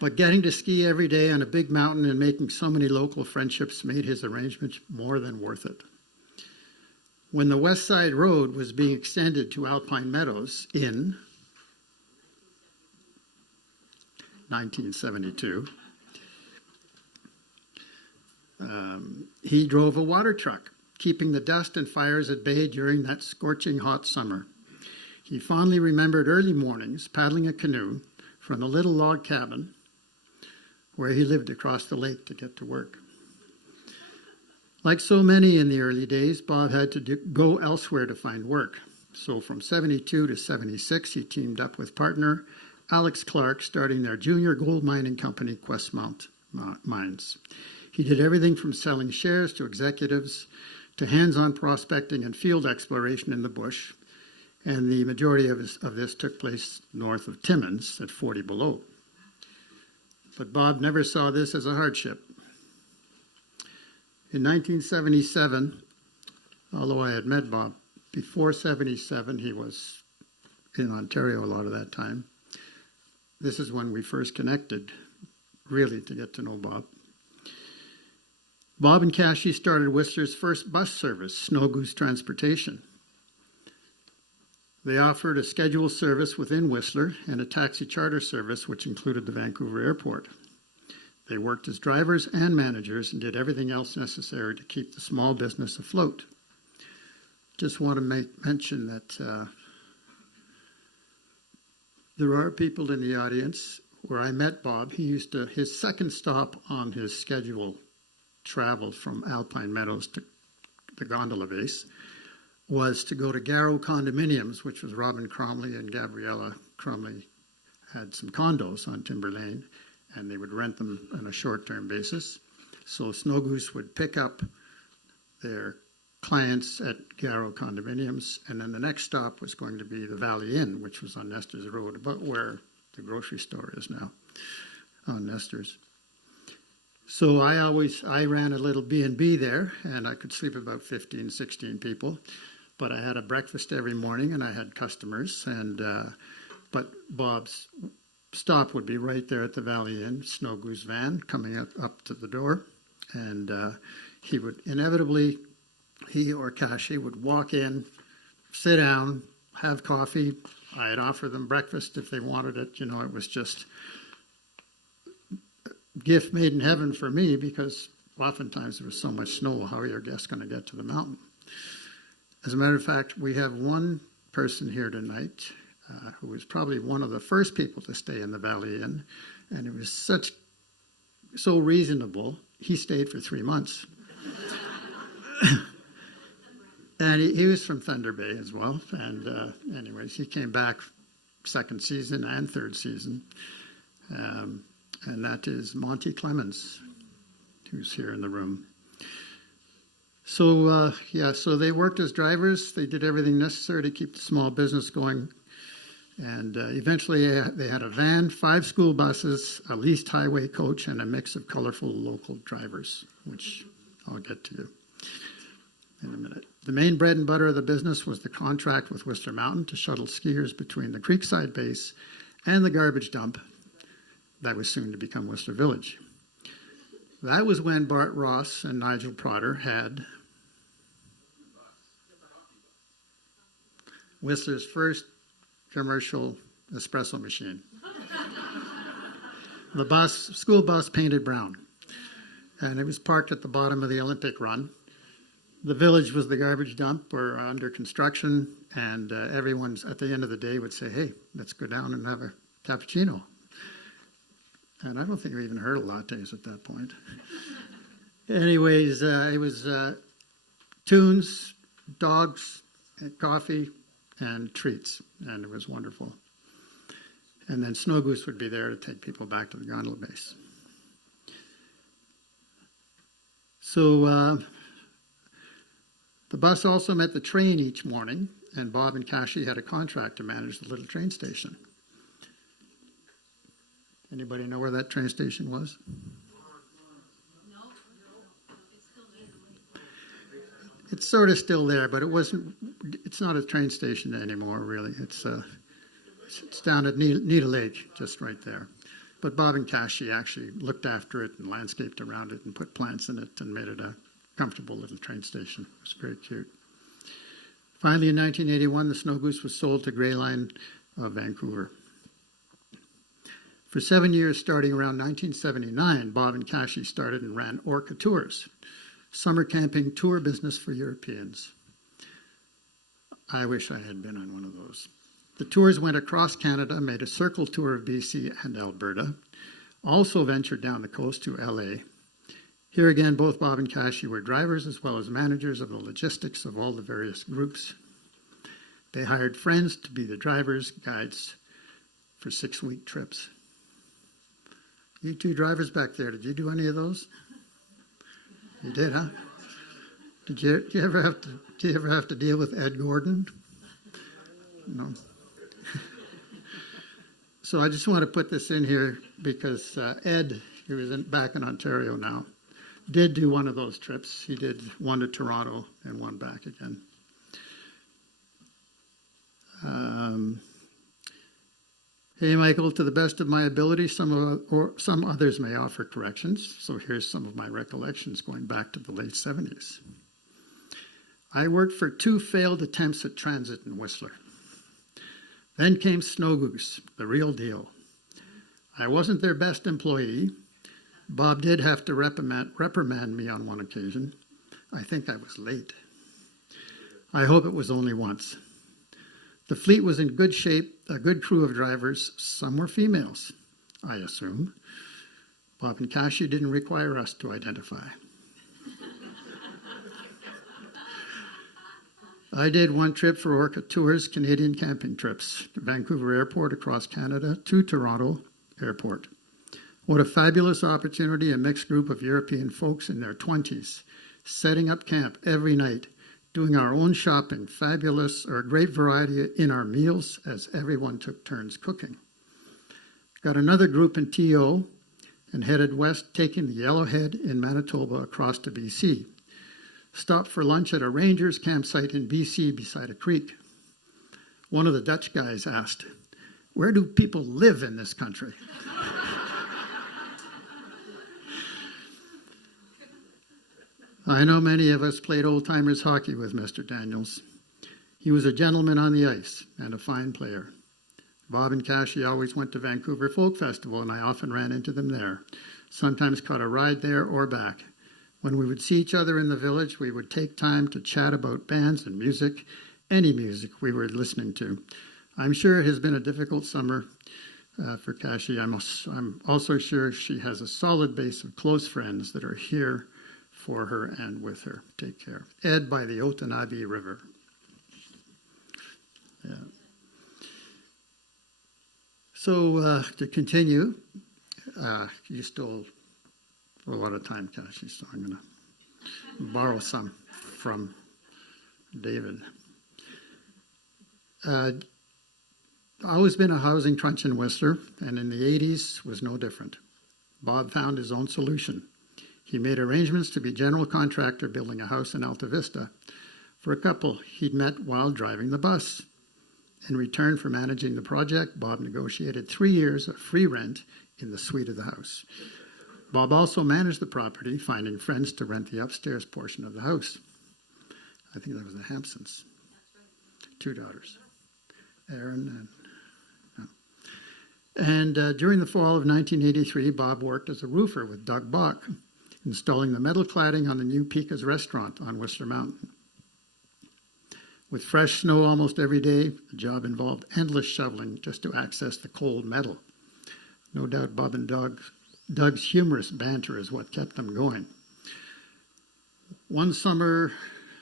But getting to ski every day on a big mountain and making so many local friendships made his arrangements more than worth it. When the West Side Road was being extended to Alpine Meadows in 1972, he drove a water truck, keeping the dust and fires at bay during that scorching hot summer. He fondly remembered early mornings paddling a canoe from the little log cabin where he lived across the lake to get to work. Like so many in the early days, Bob had to go elsewhere to find work. So from 72 to 76, he teamed up with partner Alex Clark, starting their junior gold mining company, Questmount Mines. He did everything from selling shares to executives to hands-on prospecting and field exploration in the bush, and the majority of this took place north of Timmins at 40 below. But Bob never saw this as a hardship. In 1977, although I had met Bob before 77, he was in Ontario a lot of that time. This is when we first connected, really, to get to know Bob. Bob and Cassie started Whistler's first bus service, Snow Goose Transportation. They offered a scheduled service within Whistler and a taxi charter service, which included the Vancouver airport. They worked as drivers and managers and did everything else necessary to keep the small business afloat. Just want to mention that there are people in the audience where I met Bob. His second stop on his schedule travel from Alpine Meadows to the gondola base was to go to Garrow Condominiums, which was Robin Cromley and Gabriella Cromley had some condos on Timber Lane, and they would rent them on a short-term basis. So Snow Goose would pick up their clients at Garrow Condominiums, and then the next stop was going to be the Valley Inn, which was on Nestor's Road, about where the grocery store is now, on Nestor's. So I ran a little B&B there, and I could sleep about 15, 16 people. But I had a breakfast every morning, and I had customers. But Bob's stop would be right there at the Valley Inn, Snow Goose van coming up to the door. And he would inevitably, he or Kashi would walk in, sit down, have coffee. I'd offer them breakfast if they wanted it. It was just gift made in heaven for me, because oftentimes there was so much snow. How are your guests going to get to the mountain? As a matter of fact, we have one person here tonight who was probably one of the first people to stay in the Valley Inn, and it was so reasonable, he stayed for 3 months. And he was from Thunder Bay as well, and anyways, he came back second season and third season. And that is Monty Clemens, who's here in the room. So, so they worked as drivers. They did everything necessary to keep the small business going. And eventually they had a van, 5 school buses, a leased highway coach, and a mix of colorful local drivers, which I'll get to in a minute. The main bread and butter of the business was the contract with Whistler Mountain to shuttle skiers between the Creekside base and the garbage dump that was soon to become Whistler Village. That was when Bart Ross and Nigel Trotter had Whistler's first commercial espresso machine. The school bus painted brown, and it was parked at the bottom of the Olympic Run. The village was the garbage dump. We're under construction, and everyone's at the end of the day would say, "Hey, let's go down and have a cappuccino." And I don't think we even heard of lattes at that point. Anyways, it was tunes, dogs, and coffee, and treats, and it was wonderful. And then Snow Goose would be there to take people back to the gondola base. So the bus also met the train each morning, and Bob and Kashi had a contract to manage the little train station. Anybody know where that train station was? It's sort of still there, but it's not a train station anymore, really. It's down at Needle Lake, just right there. But Bob and Kashi actually looked after it and landscaped around it and put plants in it and made it a comfortable little train station. It was very cute. Finally, in 1981, the Snow Goose was sold to Grey Line of Vancouver. For 7 years, starting around 1979, Bob and Kashi started and ran Orca Tours, summer camping tour business for Europeans. I wish I had been on one of those. The tours went across Canada, made a circle tour of BC and Alberta, also ventured down the coast to LA. Here again, both Bob and Kashi were drivers as well as managers of the logistics of all the various groups. They hired friends to be the drivers, guides for 6-week trips. You two drivers back there, did you do any of those? You did, huh? Do you ever have to deal with Ed Gordon? No. So I just want to put this in here because Ed, who is back in Ontario now, did do one of those trips. He did one to Toronto and one back again. Hey, Michael, to the best of my ability, some others may offer corrections. So here's some of my recollections going back to the late 70s. I worked for 2 failed attempts at transit in Whistler. Then came Snow Goose, the real deal. I wasn't their best employee. Bob did have to reprimand me on one occasion. I think I was late. I hope it was only once. The fleet was in good shape, a good crew of drivers. Some were females, I assume. Bob and Kashi didn't require us to identify. I did one trip for Orca Tours, Canadian camping trips, to Vancouver Airport, across Canada, to Toronto Airport. What a fabulous opportunity, a mixed group of European folks in their 20s, setting up camp every night, doing our own shopping, great variety in our meals as everyone took turns cooking. Got another group in TO and headed west, taking the Yellowhead in Manitoba across to BC. Stopped for lunch at a ranger's campsite in BC beside a creek. One of the Dutch guys asked, "Where do people live in this country?" I know many of us played old-timers hockey with Mr. Daniels. He was a gentleman on the ice and a fine player. Bob and Kashi always went to Vancouver Folk Festival, and I often ran into them there. Sometimes caught a ride there or back. When we would see each other in the village, we would take time to chat about bands and music, any music we were listening to. I'm sure it has been a difficult summer for Kashi. I'm also sure she has a solid base of close friends that are here for her and with her. Take care. Ed by the Otanabe River. Yeah. So to continue, you stole a lot of time, Kashi, so I'm going to borrow some from David. Always been a housing crunch in Whistler, and in the 80s was no different. Bob found his own solution. He made arrangements to be general contractor building a house in Alta Vista for a couple he'd met while driving the bus. In return for managing the project, Bob negotiated 3 years of free rent in the suite of the house. Bob also managed the property, finding friends to rent the upstairs portion of the house. I think that was the Hampsons. 2 daughters, Erin and during the fall of 1983, Bob worked as a roofer with Doug Bach installing the metal cladding on the new Pika's restaurant on Whistler Mountain. With fresh snow almost every day, the job involved endless shoveling just to access the cold metal. No doubt Bob and Doug's humorous banter is what kept them going. One summer,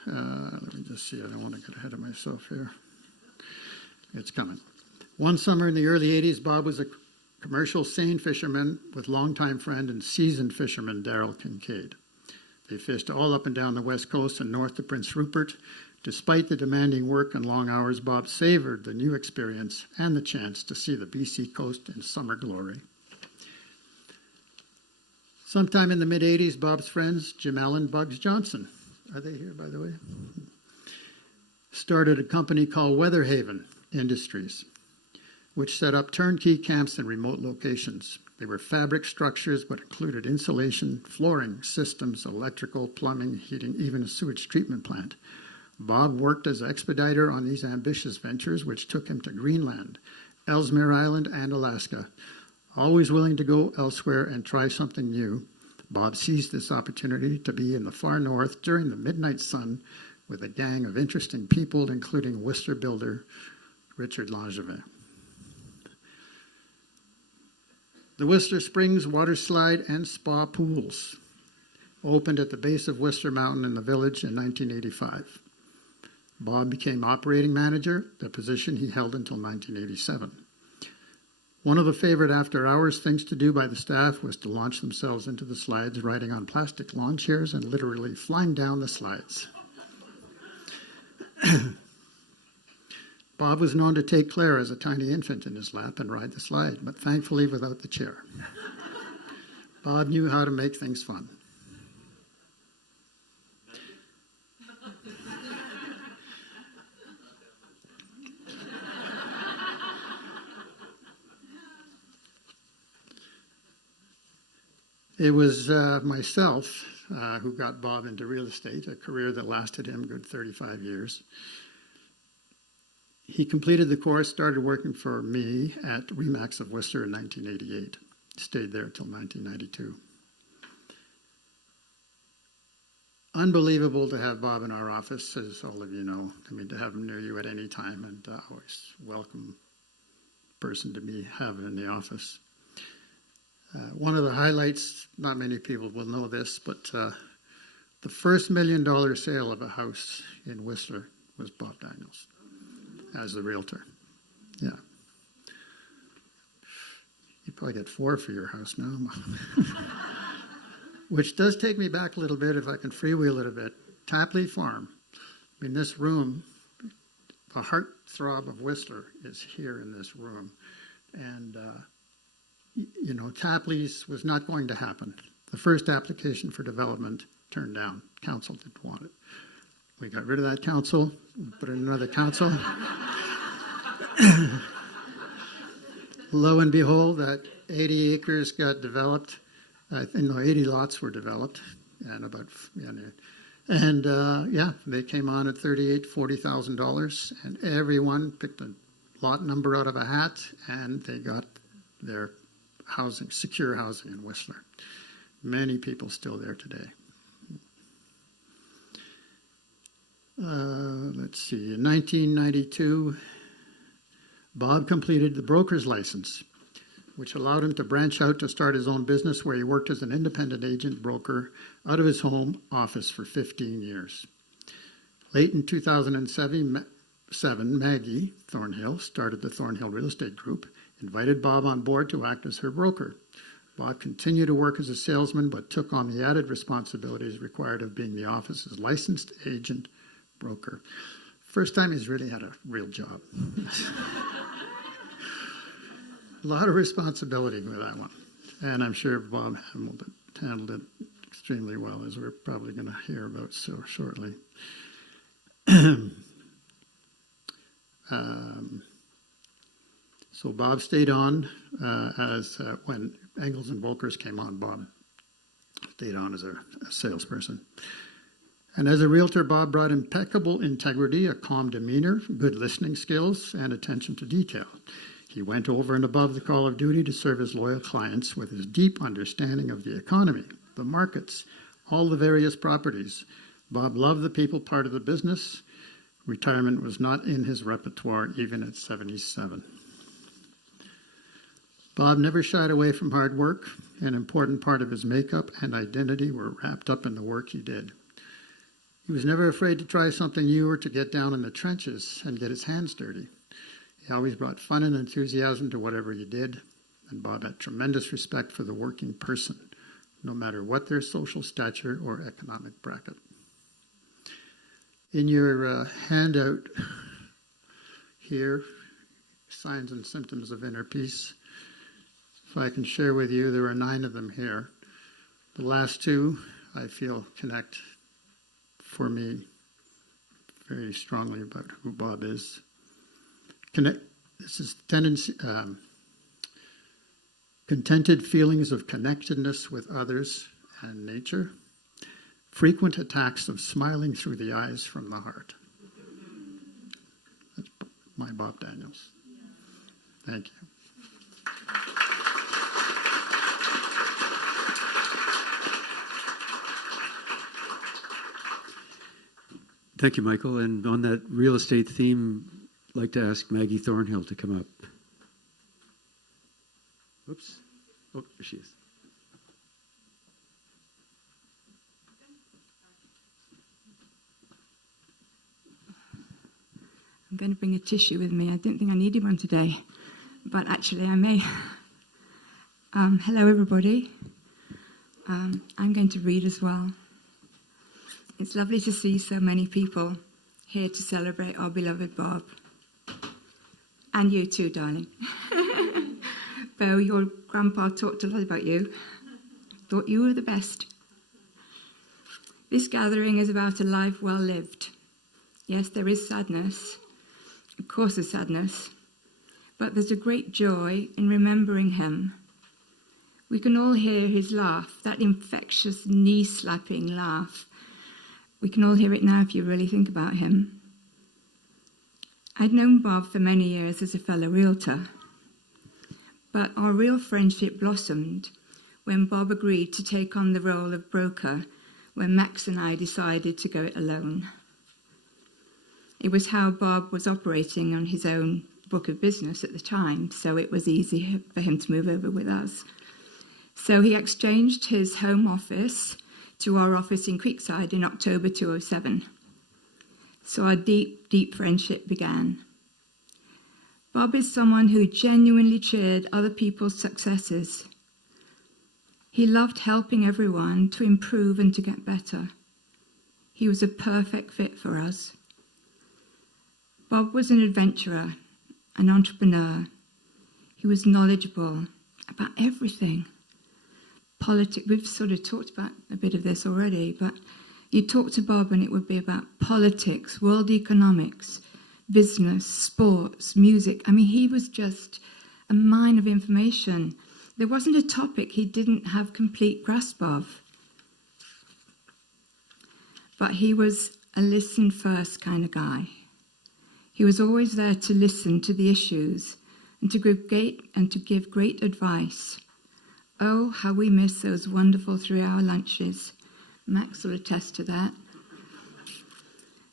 let me just see, I don't want to get ahead of myself here. It's coming. One summer in the early 80s, Bob was a commercial seine fisherman with longtime friend and seasoned fisherman Darrell Kincaid. They fished all up and down the west coast and north to Prince Rupert. Despite the demanding work and long hours, Bob savored the new experience and the chance to see the BC coast in summer glory. Sometime in the mid-80s, Bob's friends, Jim Allen, Bugs Johnson, are they here, by the way? Started a company called Weatherhaven Industries, which set up turnkey camps in remote locations. They were fabric structures, but included insulation, flooring systems, electrical, plumbing, heating, even a sewage treatment plant. Bob worked as expediter on these ambitious ventures, which took him to Greenland, Ellesmere Island, and Alaska. Always willing to go elsewhere and try something new, Bob seized this opportunity to be in the far north during the midnight sun with a gang of interesting people, including Whistler builder Richard Langevin. The Whistler Springs water slide and spa pools opened at the base of Whistler Mountain in the village in 1985. Bob became operating manager, the position he held until 1987. One of the favorite after-hours things to do by the staff was to launch themselves into the slides, riding on plastic lawn chairs and literally flying down the slides. Bob was known to take Claire as a tiny infant in his lap and ride the slide, but thankfully without the chair. Bob knew how to make things fun. It was myself who got Bob into real estate, a career that lasted him a good 35 years. He completed the course, started working for me at Remax of Whistler in 1988. Stayed there until 1992. Unbelievable to have Bob in our office, as all of you know. I mean, to have him near you at any time, and always welcome person to have in the office. One of the highlights, not many people will know this, but the first $1 million sale of a house in Whistler was Bob Daniels as the realtor. Yeah. You probably get 4 for your house now. Which does take me back a little bit, if I can freewheel it a bit. Tapley Farm. I mean, this room, the heartthrob of Whistler is here in this room. And you know, Tapley's was not going to happen. The first application for development turned down. Council didn't want it. We got rid of that council, put in another council. Lo and behold, that 80 acres got developed. 80 lots were developed, and they came on at $40,000, and everyone picked a lot number out of a hat, and they got their housing, secure housing in Whistler. Many people still there today. Let's see, in 1992, Bob completed the broker's license, which allowed him to branch out to start his own business, where he worked as an independent agent broker out of his home office for 15 years. Late in 2007, Maggie Thornhill started the Thornhill Real Estate Group, invited Bob on board to act as her broker. Bob continued to work as a salesman, but took on the added responsibilities required of being the office's licensed agent broker. First time he's really had a real job. A lot of responsibility with that one. And I'm sure Bob handled it extremely well, as we're probably going to hear about so shortly. So Bob stayed on when Engels and Volkers came on, Bob stayed on as a salesperson. And as a realtor, Bob brought impeccable integrity, a calm demeanor, good listening skills, and attention to detail. He went over and above the call of duty to serve his loyal clients with his deep understanding of the economy. the markets, all the various properties. Bob loved the people part of the business. Retirement was not in his repertoire, even at 77. Bob never shied away from hard work. An important part of his makeup and identity were wrapped up in the work he did. He was never afraid to try something new or to get down in the trenches and get his hands dirty. He always brought fun and enthusiasm to whatever he did, and Bob had tremendous respect for the working person, no matter what their social stature or economic bracket. In your handout here, signs and symptoms of inner peace, if I can share with you, there are 9 of them here. The last 2, I feel, connect for me very strongly about who Bob is. This is tendency, contented feelings of connectedness with others and nature. Frequent attacks of smiling through the eyes from the heart. That's my Bob Daniels. Thank you. Thank you, Michael. And on that real estate theme, I'd like to ask Maggie Thornhill to come up. Oops. Oh, there she is. I'm going to bring a tissue with me. I didn't think I needed one today, but actually I may. Hello, everybody. I'm going to read as well. It's lovely to see so many people here to celebrate our beloved Bob. And you too, darling. Bo, your grandpa talked a lot about you. Thought you were the best. This gathering is about a life well lived. Yes, there is sadness. Of course there's sadness. But there's a great joy in remembering him. We can all hear his laugh, that infectious knee-slapping laugh. We can all hear it now if you really think about him. I'd known Bob for many years as a fellow realtor. But our real friendship blossomed when Bob agreed to take on the role of broker when Max and I decided to go it alone. It was how Bob was operating on his own book of business at the time, so it was easy for him to move over with us. So he exchanged his home office to our office in Creekside in October 2007. So our deep, deep friendship began. Bob is someone who genuinely cheered other people's successes. He loved helping everyone to improve and to get better. He was a perfect fit for us. Bob was an adventurer, an entrepreneur. He was knowledgeable about everything. Politics, we've sort of talked about a bit of this already, but you talk to Bob and it would be about politics, world economics, business, sports, music. I mean, he was just a mine of information. There wasn't a topic he didn't have complete grasp of. But he was a listen first kind of guy. He was always there to listen to the issues and to give great advice. Oh, how we miss those wonderful 3-hour lunches. Max will attest to that.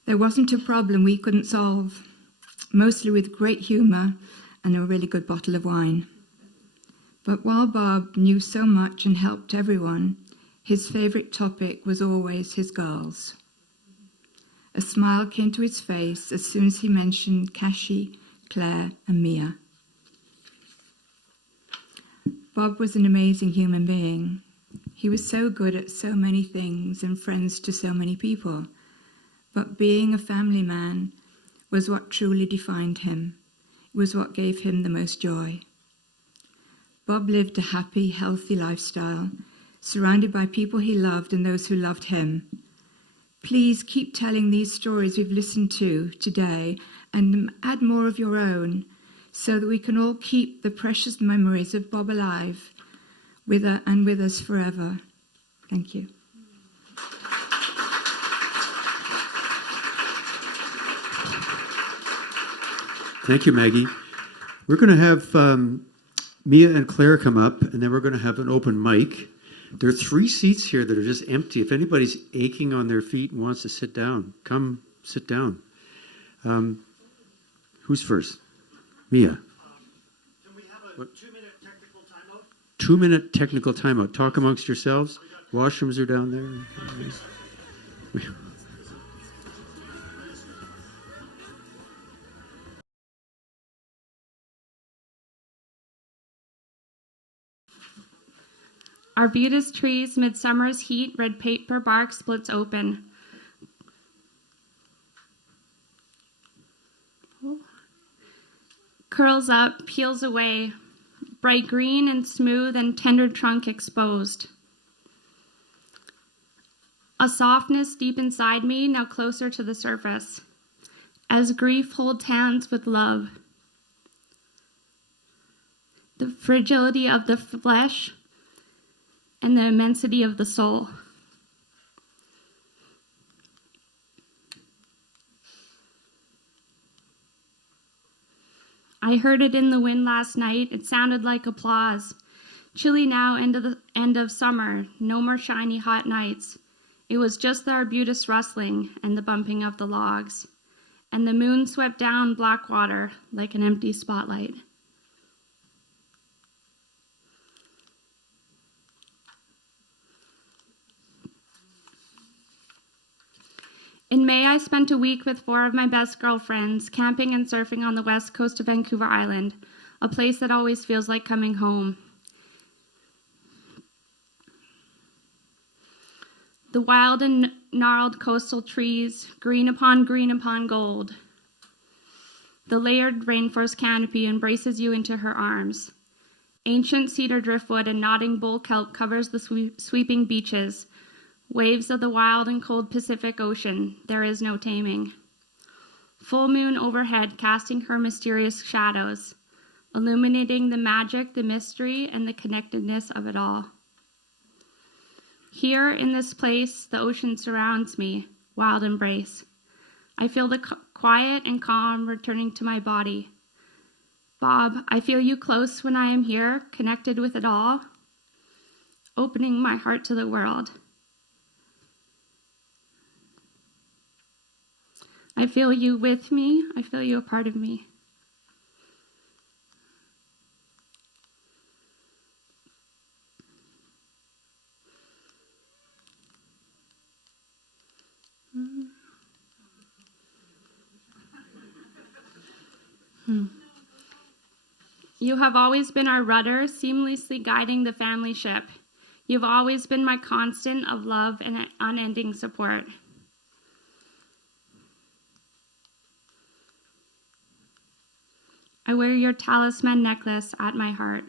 There wasn't a problem we couldn't solve, mostly with great humour and a really good bottle of wine. But while Bob knew so much and helped everyone, his favourite topic was always his girls. A smile came to his face as soon as he mentioned Kashi, Claire and Mia. Bob was an amazing human being. He was so good at so many things and friends to so many people. But being a family man was what truly defined him. It was what gave him the most joy. Bob lived a happy, healthy lifestyle, surrounded by people he loved and those who loved him. Please keep telling these stories we've listened to today and add more of your own so that we can all keep the precious memories of Bob alive with us forever. Thank you. Thank you, Maggie. We're going to have Mia and Claire come up, and then we're going to have an open mic. There are 3 seats here that are just empty. If anybody's aching on their feet and wants to sit down, come sit down. Who's first? Mia. Can we have a 2-minute technical timeout? 2-minute technical timeout. Talk amongst yourselves. Washrooms are down there. Arbutus trees, midsummer's heat, red paper bark splits open. Curls up, peels away, bright green and smooth and tender trunk exposed. A softness deep inside me, now closer to the surface, as grief holds hands with love. The fragility of the flesh and the immensity of the soul. I heard it in the wind last night. It sounded like applause. Chilly now, end of summer. No more shiny hot nights. It was just the arbutus rustling and the bumping of the logs. And the moon swept down Blackwater like an empty spotlight. In May, I spent a week with 4 of my best girlfriends, camping and surfing on the west coast of Vancouver Island, a place that always feels like coming home. The wild and gnarled coastal trees, green upon gold. The layered rainforest canopy embraces you into her arms. Ancient cedar driftwood and nodding bull kelp covers the sweeping beaches. Waves of the wild and cold Pacific Ocean, there is no taming. Full moon overhead casting her mysterious shadows, illuminating the magic, the mystery, and the connectedness of it all. Here in this place, the ocean surrounds me, wild embrace. I feel the quiet and calm returning to my body. Bob, I feel you close when I am here, connected with it all, opening my heart to the world. I feel you with me. I feel you a part of me. You have always been our rudder, seamlessly guiding the family ship. You've always been my constant of love and unending support. I wear your talisman necklace at my heart.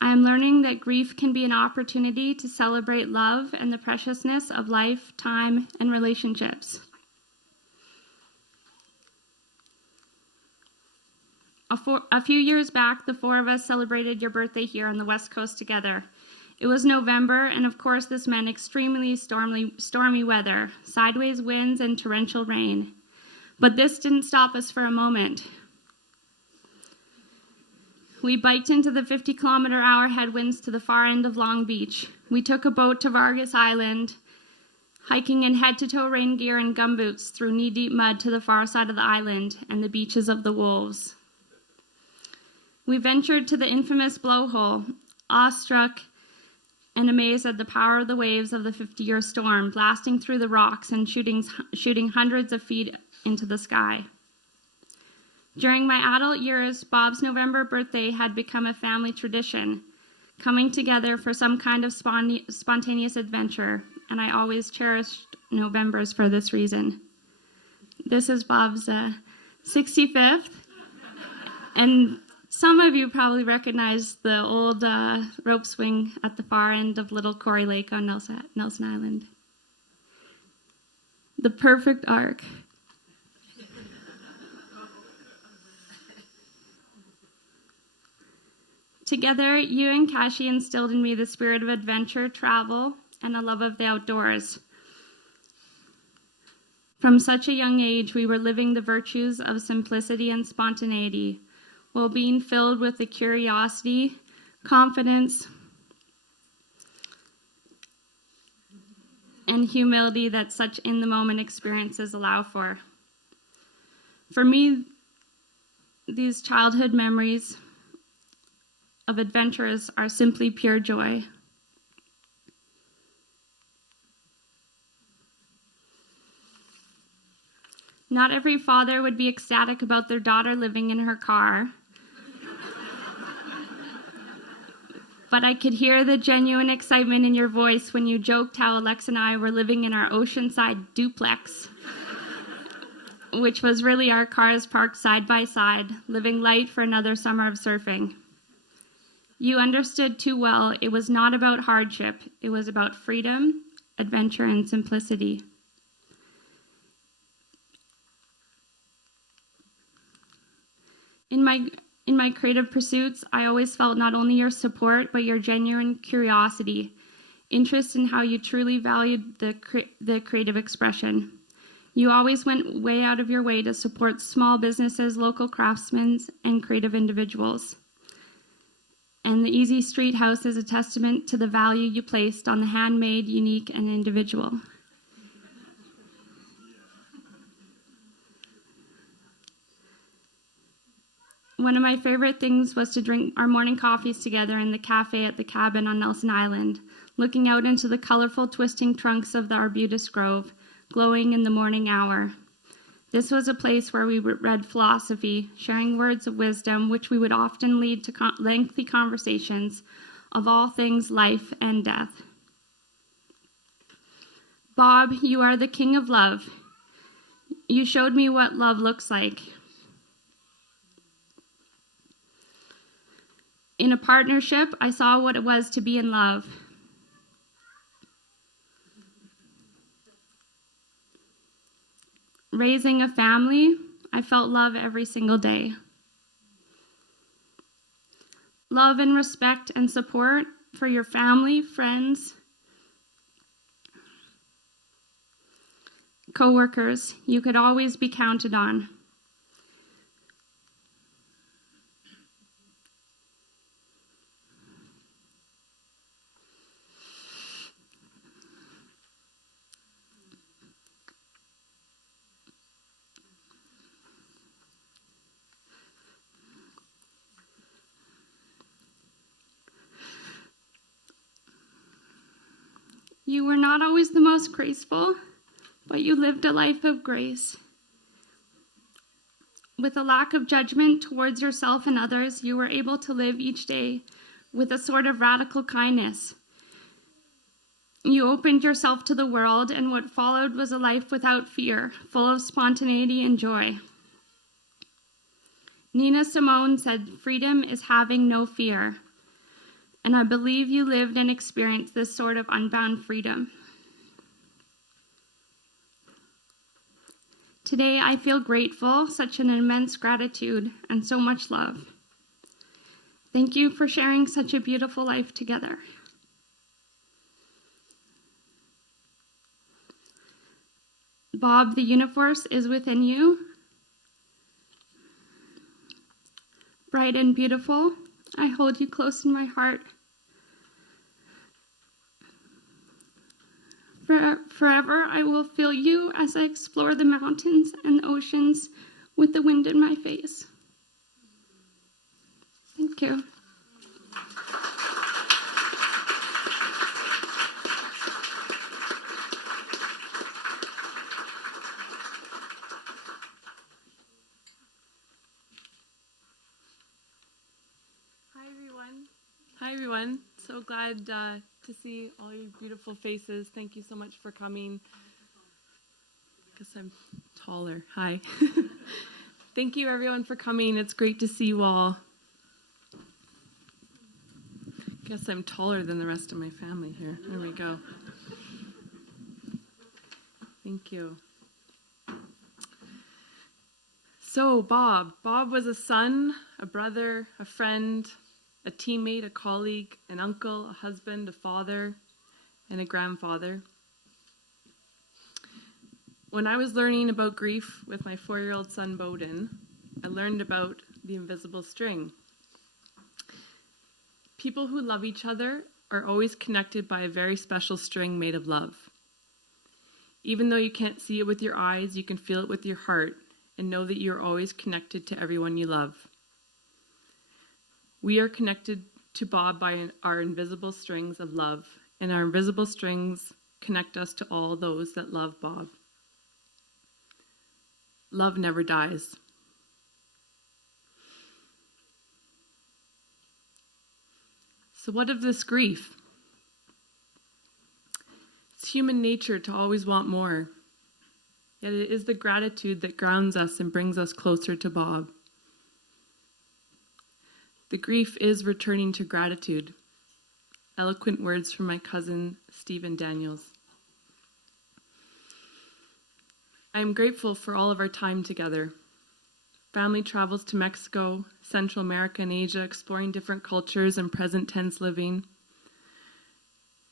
I am learning that grief can be an opportunity to celebrate love and the preciousness of life, time, and relationships. A few years back, the 4 of us celebrated your birthday here on the West Coast together. It was November, and of course this meant extremely stormy weather, sideways winds, and torrential rain. But this didn't stop us for a moment. We biked into the 50-kilometer-hour headwinds to the far end of Long Beach. We took a boat to Vargas Island, hiking in head-to-toe rain gear and gumboots through knee-deep mud to the far side of the island and the beaches of the Wolves. We ventured to the infamous blowhole, awestruck and amazed at the power of the waves of the 50-year storm, blasting through the rocks and shooting hundreds of feet into the sky. During my adult years, Bob's November birthday had become a family tradition, coming together for some kind of spontaneous adventure, and I always cherished Novembers for this reason. This is Bob's 65th, and some of you probably recognize the old rope swing at the far end of Little Quarry Lake on Nelson Island. The perfect arc. Together, you and Kashi instilled in me the spirit of adventure, travel, and a love of the outdoors. From such a young age, we were living the virtues of simplicity and spontaneity, while being filled with the curiosity, confidence, and humility that such in-the-moment experiences allow for. For me, these childhood memories of adventures are simply pure joy. Not every father would be ecstatic about their daughter living in her car, but I could hear the genuine excitement in your voice when you joked how Alex and I were living in our oceanside duplex, which was really our cars parked side by side, living light for another summer of surfing. You understood too well it was not about hardship, it was about freedom, adventure, and simplicity. In my creative pursuits, I always felt not only your support, but your genuine curiosity, interest in how you truly valued the creative expression. You always went way out of your way to support small businesses, local craftsmen, and creative individuals. And the Easy Street House is a testament to the value you placed on the handmade, unique, and individual. One of my favorite things was to drink our morning coffees together in the cafe at the cabin on Nelson Island, looking out into the colorful twisting trunks of the arbutus grove, glowing in the morning hour. This was a place where we read philosophy, sharing words of wisdom, which we would often lead to lengthy conversations of all things life and death. Bob, you are the king of love. You showed me what love looks like. In a partnership, I saw what it was to be in love. Raising a family, I felt love every single day. Love and respect and support for your family, friends, co-workers, you could always be counted on. You were not always the most graceful, but you lived a life of grace. With a lack of judgment towards yourself and others, you were able to live each day with a sort of radical kindness. You opened yourself to the world, and what followed was a life without fear, full of spontaneity and joy. Nina Simone said, "Freedom is having no fear." And I believe you lived and experienced this sort of unbound freedom. Today, I feel grateful, such an immense gratitude, and so much love. Thank you for sharing such a beautiful life together. Bob, the universe is within you. Bright and beautiful, I hold you close in my heart. Forever, I will feel you as I explore the mountains and oceans with the wind in my face. Thank you. Hi everyone. So glad to see all your beautiful faces. Thank you so much for coming. Guess I'm taller. Hi. Thank you everyone for coming. It's great to see you all. Guess I'm taller than the rest of my family here. There we go. Thank you. So Bob was a son, a brother, a friend, a teammate, a colleague, an uncle, a husband, a father, and a grandfather. When I was learning about grief with my 4-year-old son, Bowden, I learned about the invisible string. People who love each other are always connected by a very special string made of love. Even though you can't see it with your eyes, you can feel it with your heart and know that you're always connected to everyone you love. We are connected to Bob by our invisible strings of love, and our invisible strings connect us to all those that love Bob. Love never dies. So what of this grief? It's human nature to always want more. Yet it is the gratitude that grounds us and brings us closer to Bob. The grief is returning to gratitude. Eloquent words from my cousin, Stephen Daniels. I am grateful for all of our time together. Family travels to Mexico, Central America, and Asia, exploring different cultures and present tense living.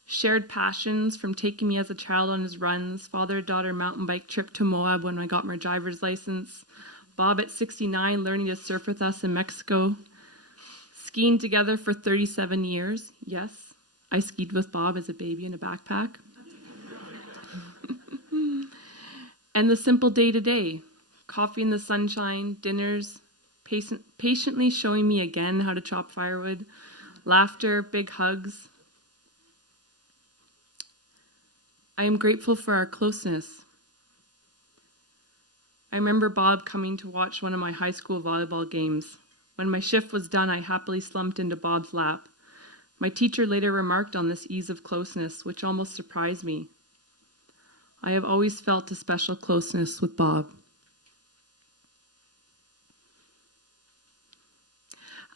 Shared passions from taking me as a child on his runs, father-daughter mountain bike trip to Moab when I got my driver's license, Bob at 69 learning to surf with us in Mexico, skiing together for 37 years. Yes, I skied with Bob as a baby in a backpack. And the simple day-to-day, coffee in the sunshine, dinners, patiently showing me again how to chop firewood, laughter, big hugs. I am grateful for our closeness. I remember Bob coming to watch one of my high school volleyball games. When my shift was done, I happily slumped into Bob's lap. My teacher later remarked on this ease of closeness, which almost surprised me. I have always felt a special closeness with Bob.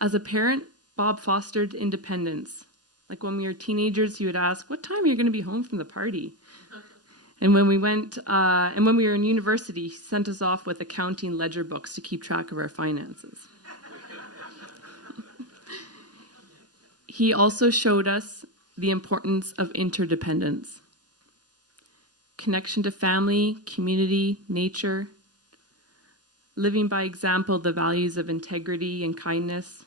As a parent, Bob fostered independence. Like when we were teenagers, he would ask, "What time are you going to be home from the party?" And when we were in university, he sent us off with accounting ledger books to keep track of our finances. He also showed us the importance of interdependence. Connection to family, community, nature. Living by example the values of integrity and kindness.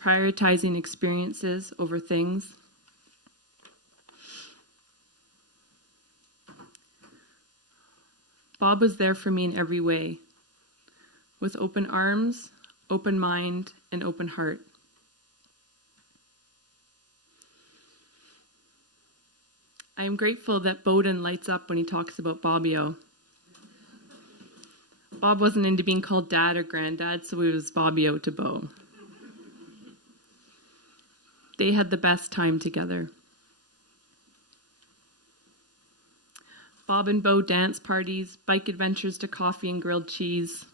Prioritizing experiences over things. Bob was there for me in every way, with open arms, open mind, and open heart. I am grateful that Bowden lights up when he talks about Bobbio. Bob wasn't into being called dad or granddad, so it was Bobbio to Bo. They had the best time together. Bob and Bo dance parties, bike adventures to coffee and grilled cheese.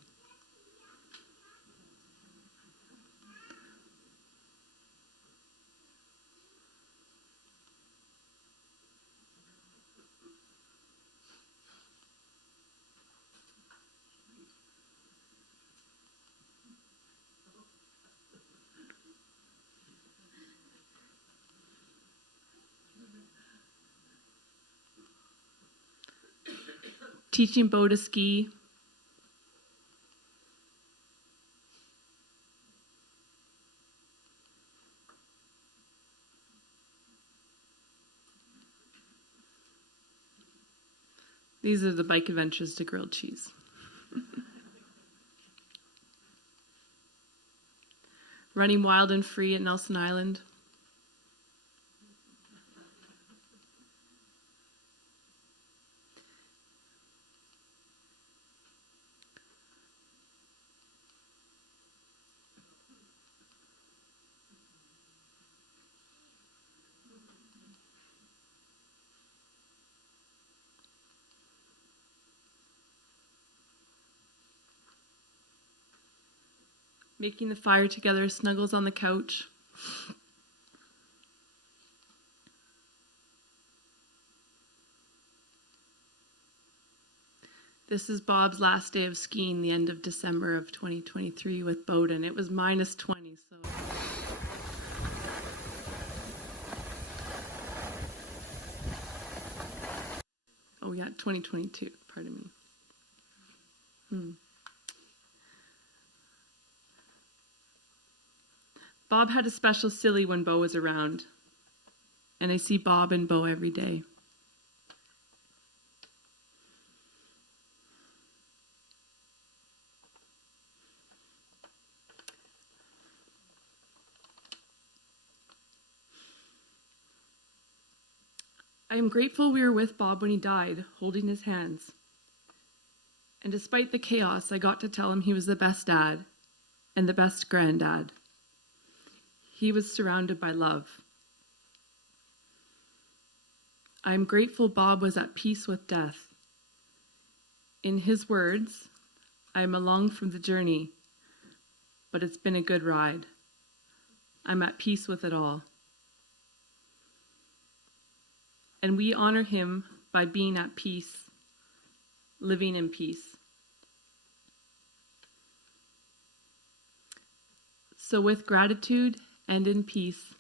Teaching Bo to ski. These are the bike adventures to grilled cheese. Running wild and free at Nelson Island. Making the fire together, snuggles on the couch. This is Bob's last day of skiing, the end of December of 2023 with Bowden. It was minus 20, so. Oh yeah, 2022, pardon me. Bob had a special silly when Bo was around, and I see Bob and Bo every day. I am grateful we were with Bob when he died, holding his hands. And despite the chaos, I got to tell him he was the best dad and the best granddad. He was surrounded by love. I am grateful Bob was at peace with death. In his words, I am along from the journey, but it's been a good ride. I'm at peace with it all. And we honor him by being at peace, living in peace. So with gratitude and in peace,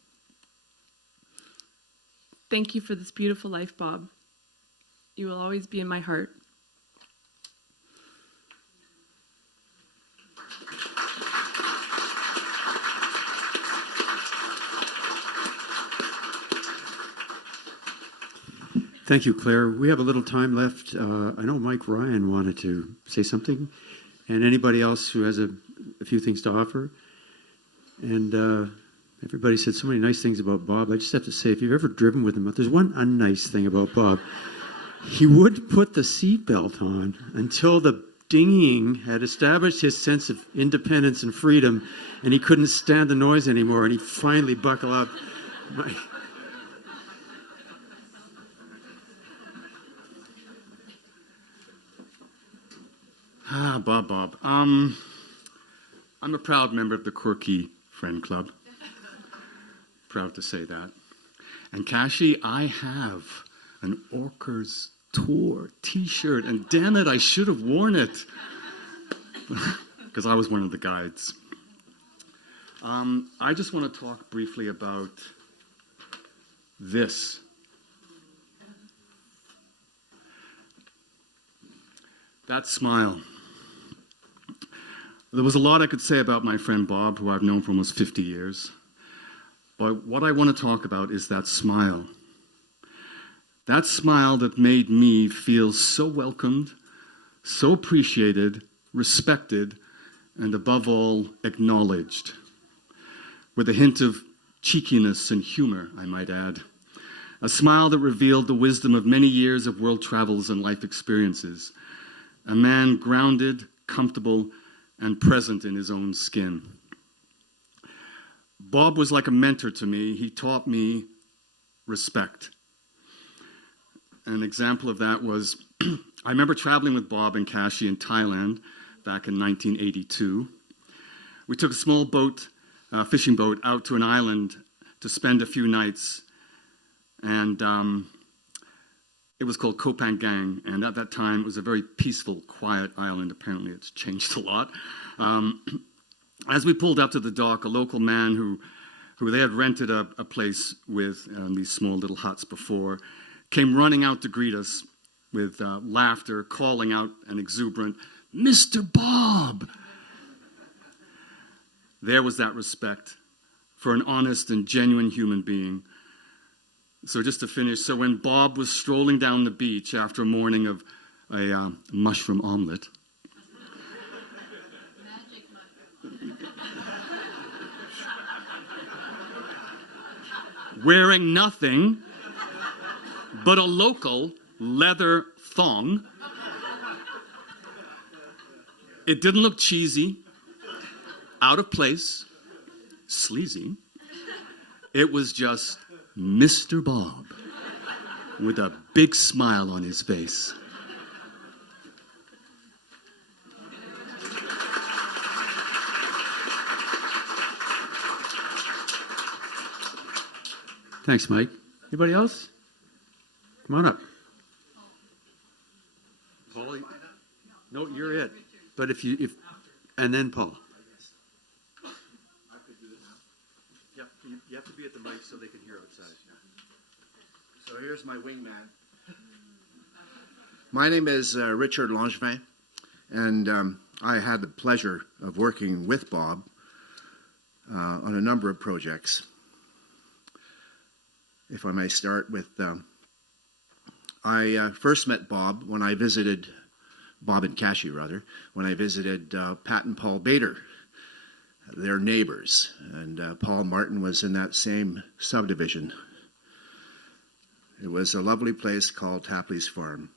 thank you for this beautiful life, Bob. You will always be in my heart. Thank you, Claire. We have a little time left. I know Mike Ryan wanted to say something, and anybody else who has a few things to offer. And everybody said so many nice things about Bob. I just have to say, if you've ever driven with him, there's one unnice thing about Bob. He would put the seatbelt on until the dinghying had established his sense of independence and freedom, and he couldn't stand the noise anymore, and he finally buckled up. Bob. I'm a proud member of the Quirky Friend Club. Proud to say that. And Kashi, I have an Orcas Tour t-shirt, and damn it, I should have worn it. Because I was one of the guides. I just want to talk briefly about this. That smile. There was a lot I could say about my friend Bob, who I've known for almost 50 years. But what I want to talk about is that smile. That smile that made me feel so welcomed, so appreciated, respected, and above all, acknowledged. With a hint of cheekiness and humor, I might add. A smile that revealed the wisdom of many years of world travels and life experiences. A man grounded, comfortable, and present in his own skin. Bob was like a mentor to me. He taught me respect. An example of that was, I remember traveling with Bob and Kashi in Thailand back in 1982. We took a small boat, fishing boat, out to an island to spend a few nights. And it was called Koh Phangan, and at that time it was a very peaceful, quiet island. Apparently it's changed a lot. As we pulled up to the dock, a local man who they had rented a place with these small little huts before, came running out to greet us with laughter, calling out an exuberant, "Mr. Bob!" There was that respect for an honest and genuine human being. So just to finish, so when Bob was strolling down the beach after a morning of a mushroom omelet, wearing nothing but a local leather thong, it didn't look cheesy, out of place, sleazy. It was just Mr. Bob with a big smile on his face. Thanks, Mike. Anybody else? Come on up. Paul, no, you're it. But if and then Paul. Yep, you have to be at the mic so they can hear outside. So here's my wingman. My name is Richard Langevin, and I had the pleasure of working with Bob on a number of projects. If I may start with, I first met Bob when I visited, Bob and Cashy rather, when I visited Pat and Paul Bader, their neighbors, and Paul Martin was in that same subdivision. It was a lovely place called Tapley's Farm.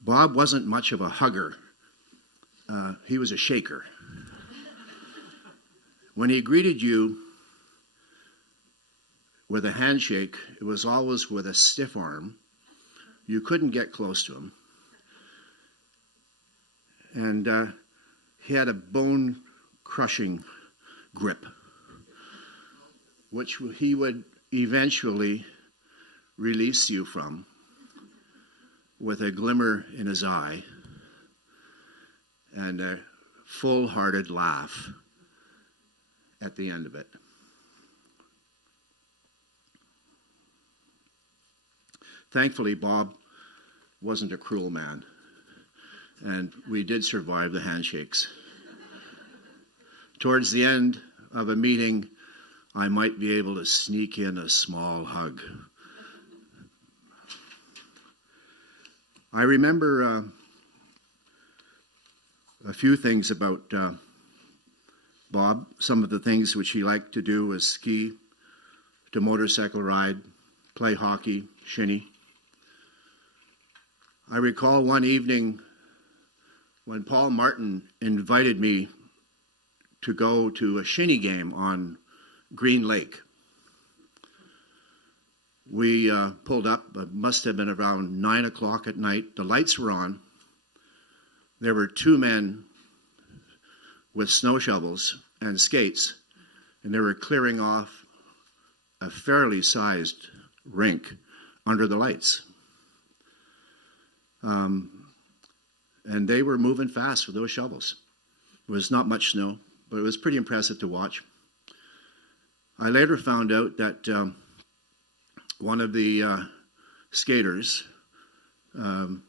Bob wasn't much of a hugger. He was a shaker. When he greeted you with a handshake, it was always with a stiff arm. You couldn't get close to him. And he had a bone-crushing grip, which he would eventually release you from with a glimmer in his eye and a full-hearted laugh at the end of it. Thankfully, Bob wasn't a cruel man, and we did survive the handshakes. Towards the end of a meeting, I might be able to sneak in a small hug. I remember a few things about Bob. Some of the things which he liked to do was ski, to motorcycle ride, play hockey, shinny. I recall one evening when Paul Martin invited me to go to a shinny game on Green Lake. We pulled up, it must have been around 9 o'clock at night. The lights were on. There were two men with snow shovels and skates, and they were clearing off a fairly sized rink under the lights. And they were moving fast with those shovels. There was not much snow, but it was pretty impressive to watch. I later found out that one of the skaters, the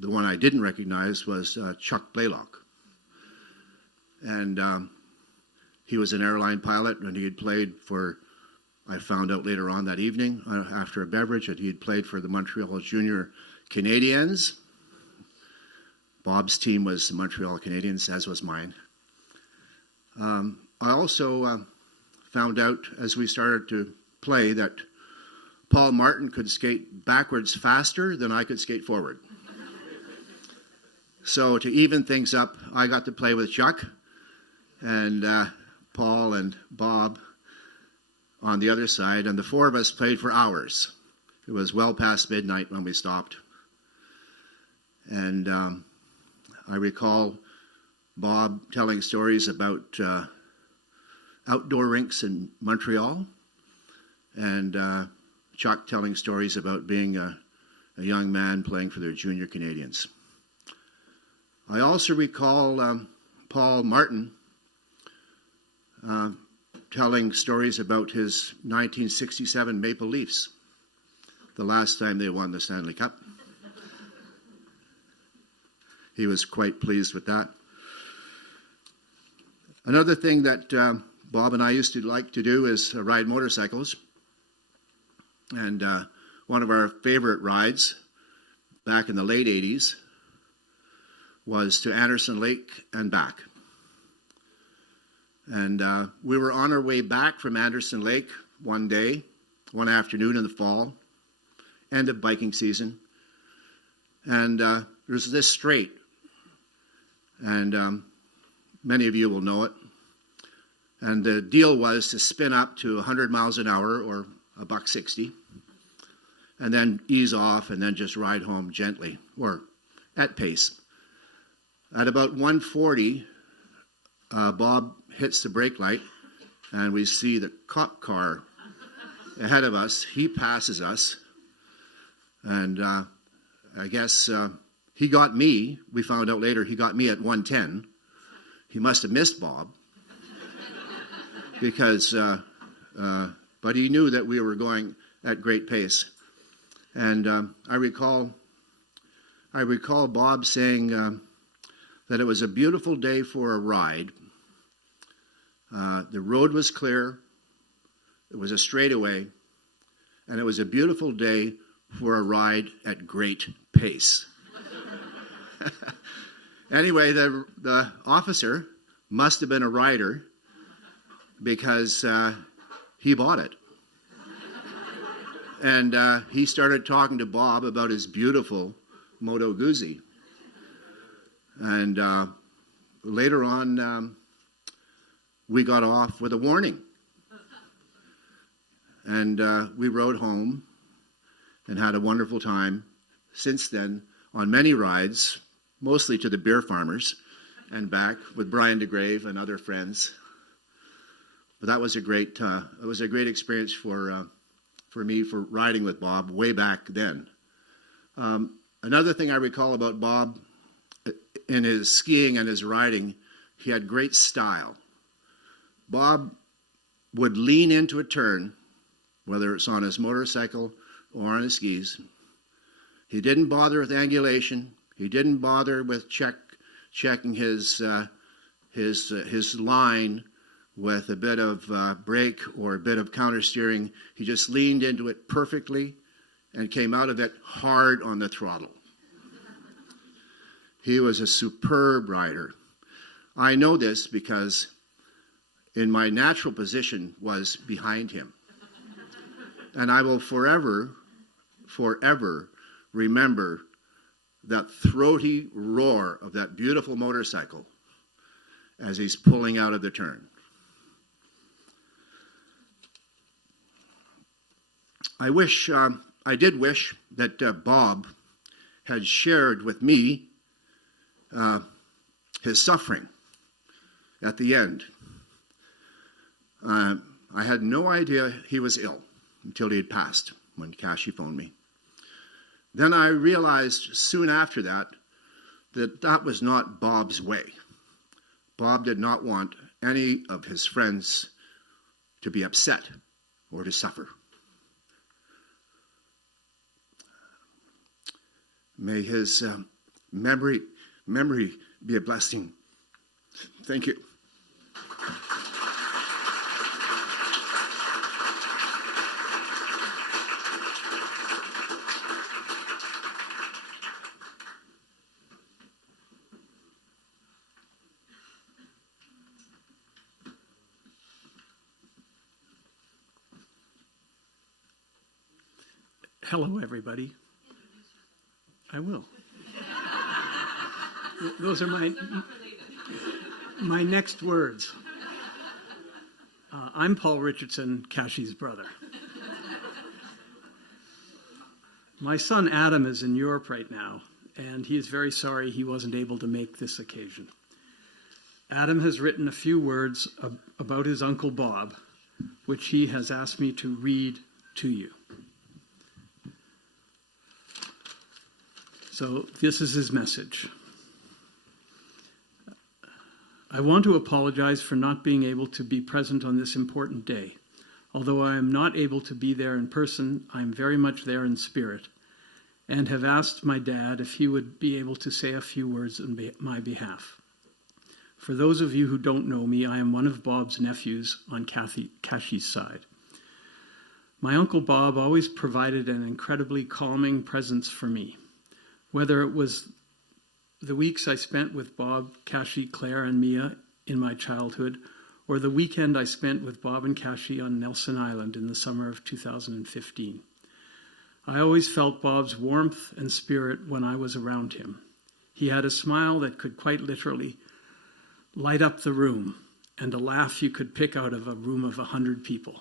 one I didn't recognize, was Chuck Blaylock. And he was an airline pilot, and he had played for, I found out later on that evening, after a beverage, that he had played for the Montreal Junior Canadiens. Bob's team was the Montreal Canadiens, as was mine. I also found out as we started to play that Paul Martin could skate backwards faster than I could skate forward. So to even things up, I got to play with Chuck and Paul and Bob on the other side, and the four of us played for hours. It was well past midnight when we stopped. And I recall Bob telling stories about outdoor rinks in Montreal, and Chuck telling stories about being a young man playing for their junior Canadiens. I also recall Paul Martin telling stories about his 1967 Maple Leafs, the last time they won the Stanley Cup. He was quite pleased with that. Another thing that Bob and I used to like to do is ride motorcycles. And one of our favorite rides back in the late 80s was to Anderson Lake and back. And we were on our way back from Anderson Lake one day, one afternoon in the fall, end of biking season. And there's this straight, and many of you will know it. And the deal was to spin up to 100 miles an hour or $1.60, and then ease off and then just ride home gently or at pace. At about 1:40, Bob hits the brake light, and we see the cop car ahead of us. He passes us, and I guess he got me. We found out later he got me at 110. He must have missed Bob because, but he knew that we were going at great pace. And I recall Bob saying that it was a beautiful day for a ride. The road was clear. It was a straightaway. And it was a beautiful day for a ride at great pace. Anyway, the officer must have been a rider because he bought it. And he started talking to Bob about his beautiful Moto Guzzi. And later on, we got off with a warning. And we rode home and had a wonderful time since then on many rides, mostly to the beer farmers and back with Brian DeGrave and other friends. But that was a great experience for me for riding with Bob way back then. Another thing I recall about Bob in his skiing and his riding, he had great style. Bob would lean into a turn, whether it's on his motorcycle or on his skis. He didn't bother with angulation. He didn't bother with checking his line with a bit of brake or a bit of counter steering. He just leaned into it perfectly and came out of it hard on the throttle. He was a superb rider. I know this because in my natural position was behind him. And I will forever remember that throaty roar of that beautiful motorcycle as he's pulling out of the turn. I did wish that Bob had shared with me his suffering at the end. I had no idea he was ill until he had passed when Cashy phoned me. Then I realized soon after that that was not Bob's way. Bob did not want any of his friends to be upset or to suffer. May his memory be a blessing. Thank you. Hello, everybody. I will. Those are my next words. I'm Paul Richardson, Cashy's brother. My son Adam is in Europe right now, and he is very sorry he wasn't able to make this occasion. Adam has written a few words about his Uncle Bob, which he has asked me to read to you. So this is his message. I want to apologize for not being able to be present on this important day. Although I am not able to be there in person, I am very much there in spirit, and have asked my dad if he would be able to say a few words on my behalf. For those of you who don't know me, I am one of Bob's nephews on Cashy's side. My Uncle Bob always provided an incredibly calming presence for me. Whether it was the weeks I spent with Bob, Cashy, Claire, and Mia in my childhood, or the weekend I spent with Bob and Cashy on Nelson Island in the summer of 2015. I always felt Bob's warmth and spirit when I was around him. He had a smile that could quite literally light up the room, and a laugh you could pick out of a room of 100 people.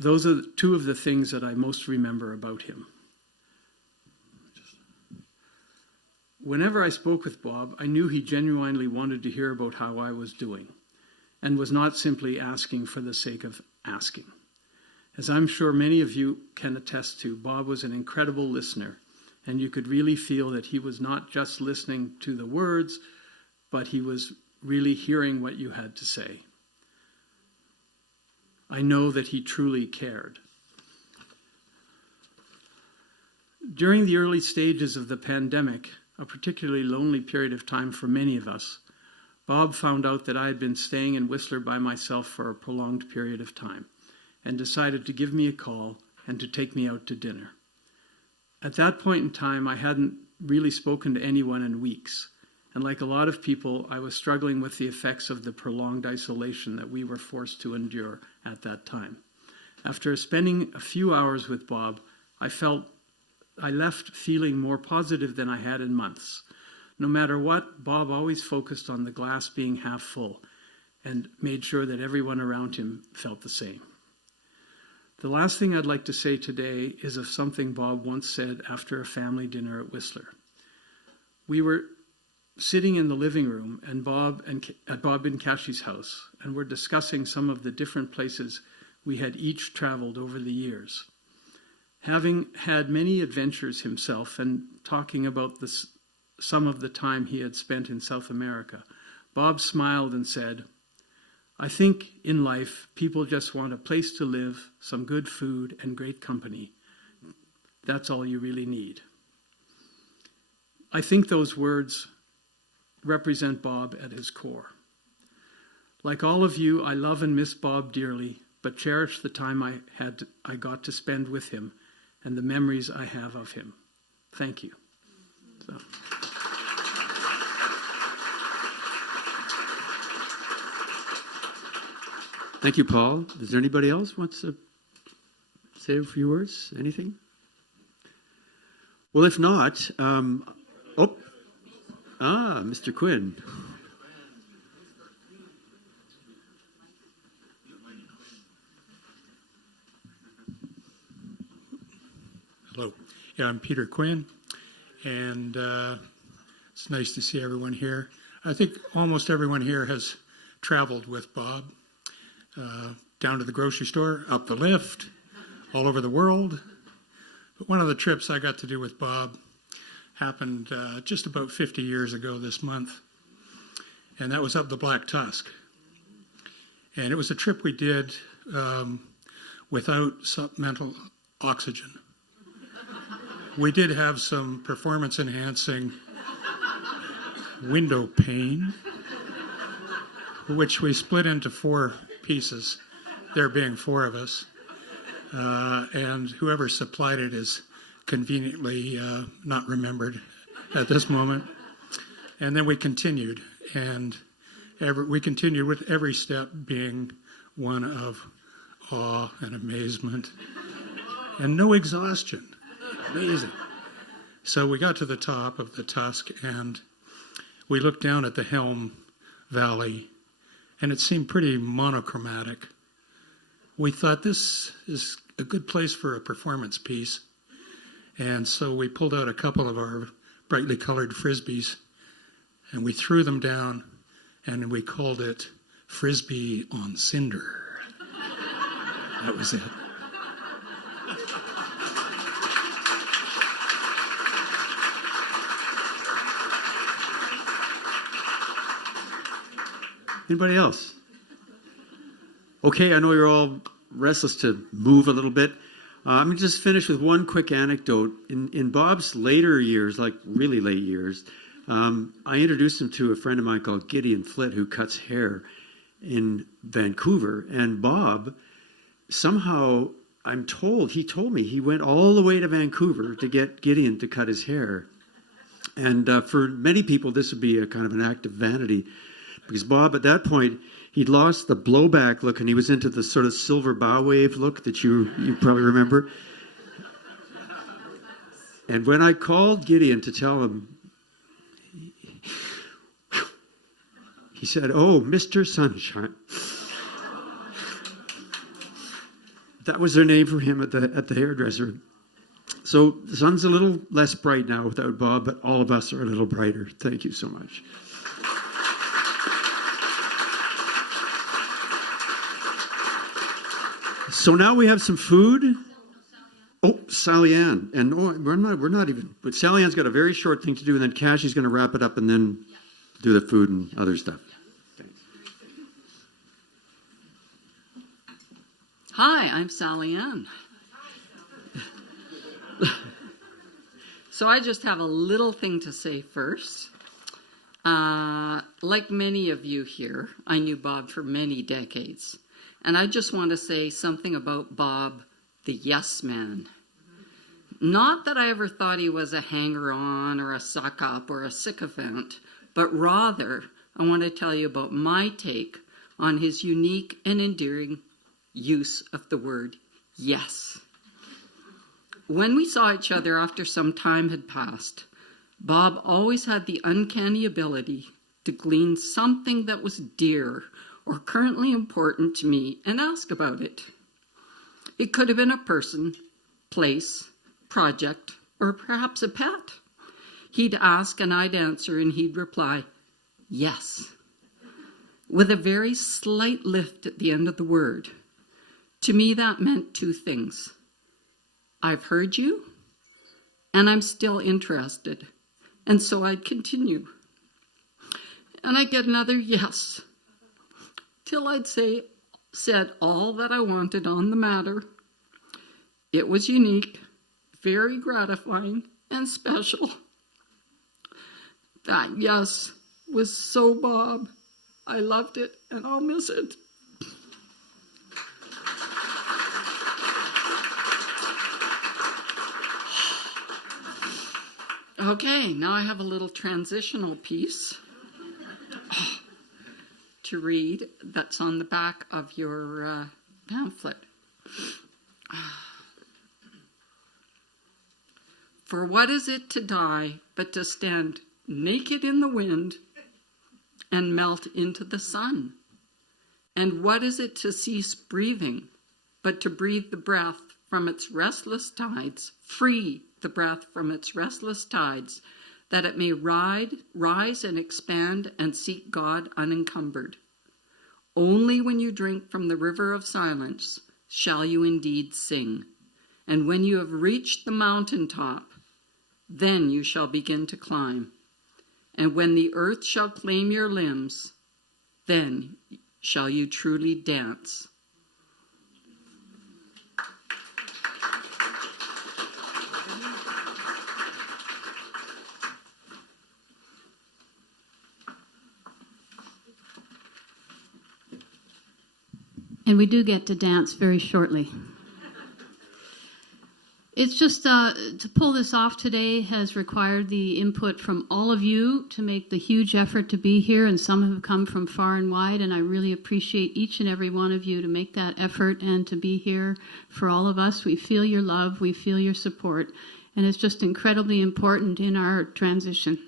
Those are two of the things that I most remember about him. Whenever I spoke with Bob, I knew he genuinely wanted to hear about how I was doing, and was not simply asking for the sake of asking. As I'm sure many of you can attest to, Bob was an incredible listener, and you could really feel that he was not just listening to the words, but he was really hearing what you had to say. I know that he truly cared. During the early stages of the pandemic, a particularly lonely period of time for many of us, Bob found out that I had been staying in Whistler by myself for a prolonged period of time and decided to give me a call and to take me out to dinner. At that point in time, I hadn't really spoken to anyone in weeks, and like a lot of people, I was struggling with the effects of the prolonged isolation that we were forced to endure at that time. After spending a few hours with Bob, I left feeling more positive than I had in months. No matter what, Bob always focused on the glass being half full and made sure that everyone around him felt the same. The last thing I'd like to say today is of something Bob once said after a family dinner at Whistler. We were sitting in the living room at Bob and Cashy's house, and we're discussing some of the different places we had each traveled over the years. Having had many adventures himself and talking about some of the time he had spent in South America, Bob smiled and said, "I think in life people just want a place to live, some good food, and great company. That's all you really need." I think those words represent Bob at his core. Like all of you, I love and miss Bob dearly, but cherish the time I got to spend with him and the memories I have of him. Thank you. Thank you, Paul. Is there anybody else who wants to say a few words? Anything? Well, if not, Mr. Quinn. Hello. Yeah, I'm Peter Quinn, and it's nice to see everyone here. I think almost everyone here has traveled with Bob, down to the grocery store, up the lift, all over the world. But one of the trips I got to do with Bob happened just about 50 years ago this month, and that was up the Black Tusk. And it was a trip we did without supplemental oxygen. We did have some performance-enhancing window pane, which we split into 4 pieces, there being 4 of us. And whoever supplied it is conveniently not remembered at this moment. And then we continued, and we continued with every step being one of awe and amazement and no exhaustion. Amazing. So we got to the top of the Tusk, and we looked down at the Helm Valley, and it seemed pretty monochromatic. We thought this is a good place for a performance piece, and so we pulled out a couple of our brightly colored Frisbees, and we threw them down, and we called it Frisbee on Cinder. That was it. Anybody else? Okay, I know you're all restless to move a little bit. I'm going to just finish with one quick anecdote. In Bob's later years, like really late years, I introduced him to a friend of mine called Gideon Flitt, who cuts hair in Vancouver. And Bob, somehow, he told me he went all the way to Vancouver to get Gideon to cut his hair. And for many people, this would be a kind of an act of vanity, because Bob, at that point, he'd lost the blowback look, and he was into the sort of silver bow wave look that you probably remember. And when I called Gideon to tell him, he said, "Oh, Mr. Sunshine." That was their name for him at the hairdresser. So the sun's a little less bright now without Bob, but all of us are a little brighter. Thank you so much. So now we have some food. Oh, Sally Ann. And we're not even, but Sally Ann's got a very short thing to do, and then Cashy's going to wrap it up and then do the food and other stuff. Thanks. Hi, I'm Sally Ann. So I just have a little thing to say first. Like many of you here, I knew Bob for many decades. And I just want to say something about Bob, the yes man. Not that I ever thought he was a hanger-on or a suck-up or a sycophant, but rather I want to tell you about my take on his unique and endearing use of the word yes. When we saw each other after some time had passed, Bob always had the uncanny ability to glean something that was dear or currently important to me and ask about it. It could have been a person, place, project, or perhaps a pet. He'd ask and I'd answer and he'd reply, yes, with a very slight lift at the end of the word. To me, that meant two things. I've heard you, and I'm still interested, and so I'd continue. And I'd get another yes, till I'd said all that I wanted on the matter. It was unique, very gratifying, and special. That yes was so Bob. I loved it, and I'll miss it. Okay, now I have a little transitional piece to read that's on the back of your pamphlet. For what is it to die but to stand naked in the wind and melt into the sun? And what is it to cease breathing but to breathe the breath from its restless tides, free the breath from its restless tides, that it may rise and expand and seek God unencumbered? Only when you drink from the river of silence shall you indeed sing. And when you have reached the mountaintop, then you shall begin to climb. And when the earth shall claim your limbs, then shall you truly dance. And we do get to dance very shortly. It's just to pull this off today has required the input from all of you to make the huge effort to be here, and some have come from far and wide, and I really appreciate each and every one of you to make that effort and to be here for all of us. We feel your love, we feel your support, and it's just incredibly important in our transition.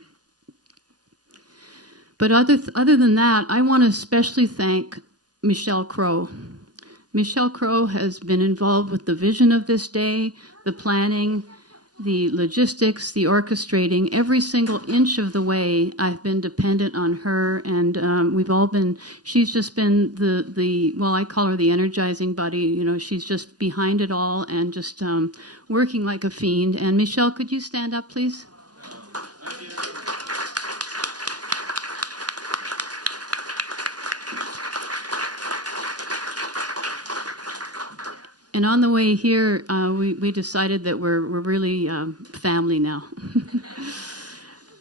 But other than that, I want to especially thank Michelle Crow. Michelle Crow has been involved with the vision of this day, the planning, the logistics, the orchestrating. Every single inch of the way, I've been dependent on her, and we've all been, she's just been well, I call her the energizing buddy. You know, she's just behind it all and just working like a fiend. And Michelle, could you stand up, please? And on the way here, we decided that we're really family now.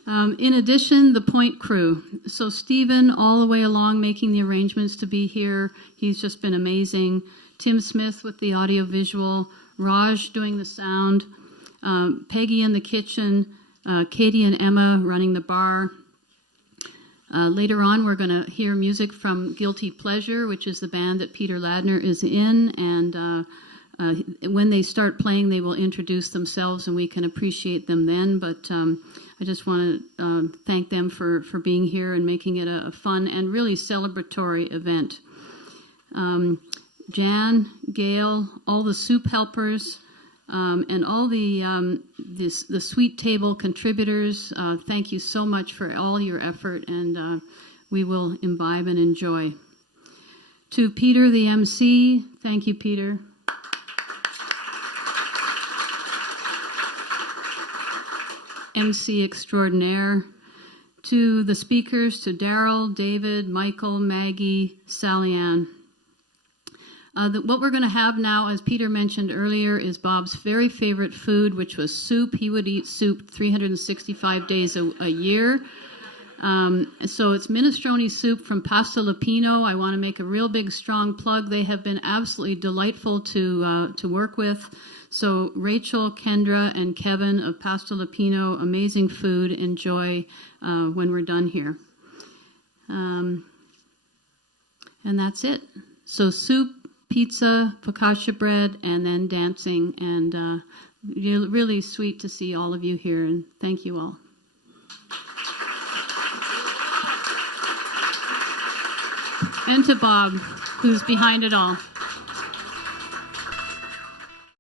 In addition, the Point crew. So Stephen, all the way along, making the arrangements to be here. He's just been amazing. Tim Smith with the audiovisual. Raj doing the sound. Peggy in the kitchen. Katie and Emma running the bar. Later on, we're going to hear music from Guilty Pleasure, which is the band that Peter Ladner is in, and when they start playing, they will introduce themselves, and we can appreciate them then. But I just want to thank them for being here and making it a fun and really celebratory event. Jan, Gail, all the soup helpers, and all the Sweet Table contributors, thank you so much for all your effort, and we will imbibe and enjoy. To Peter, the MC, thank you, Peter. MC extraordinaire. To the speakers, to Daryl, David, Michael, Maggie, Sally Ann. What we're going to have now, as Peter mentioned earlier, is Bob's very favorite food, which was soup. He would eat soup 365 days a year. So it's minestrone soup from Pasta Lupino. I want to make a real big, strong plug. They have been absolutely delightful to work with. So Rachel, Kendra, and Kevin of Pasta Lupino, amazing food. Enjoy when we're done here. And that's it. So soup, pizza, focaccia bread, and then dancing. And really sweet to see all of you here. And thank you all. And to Bob, who's behind it all.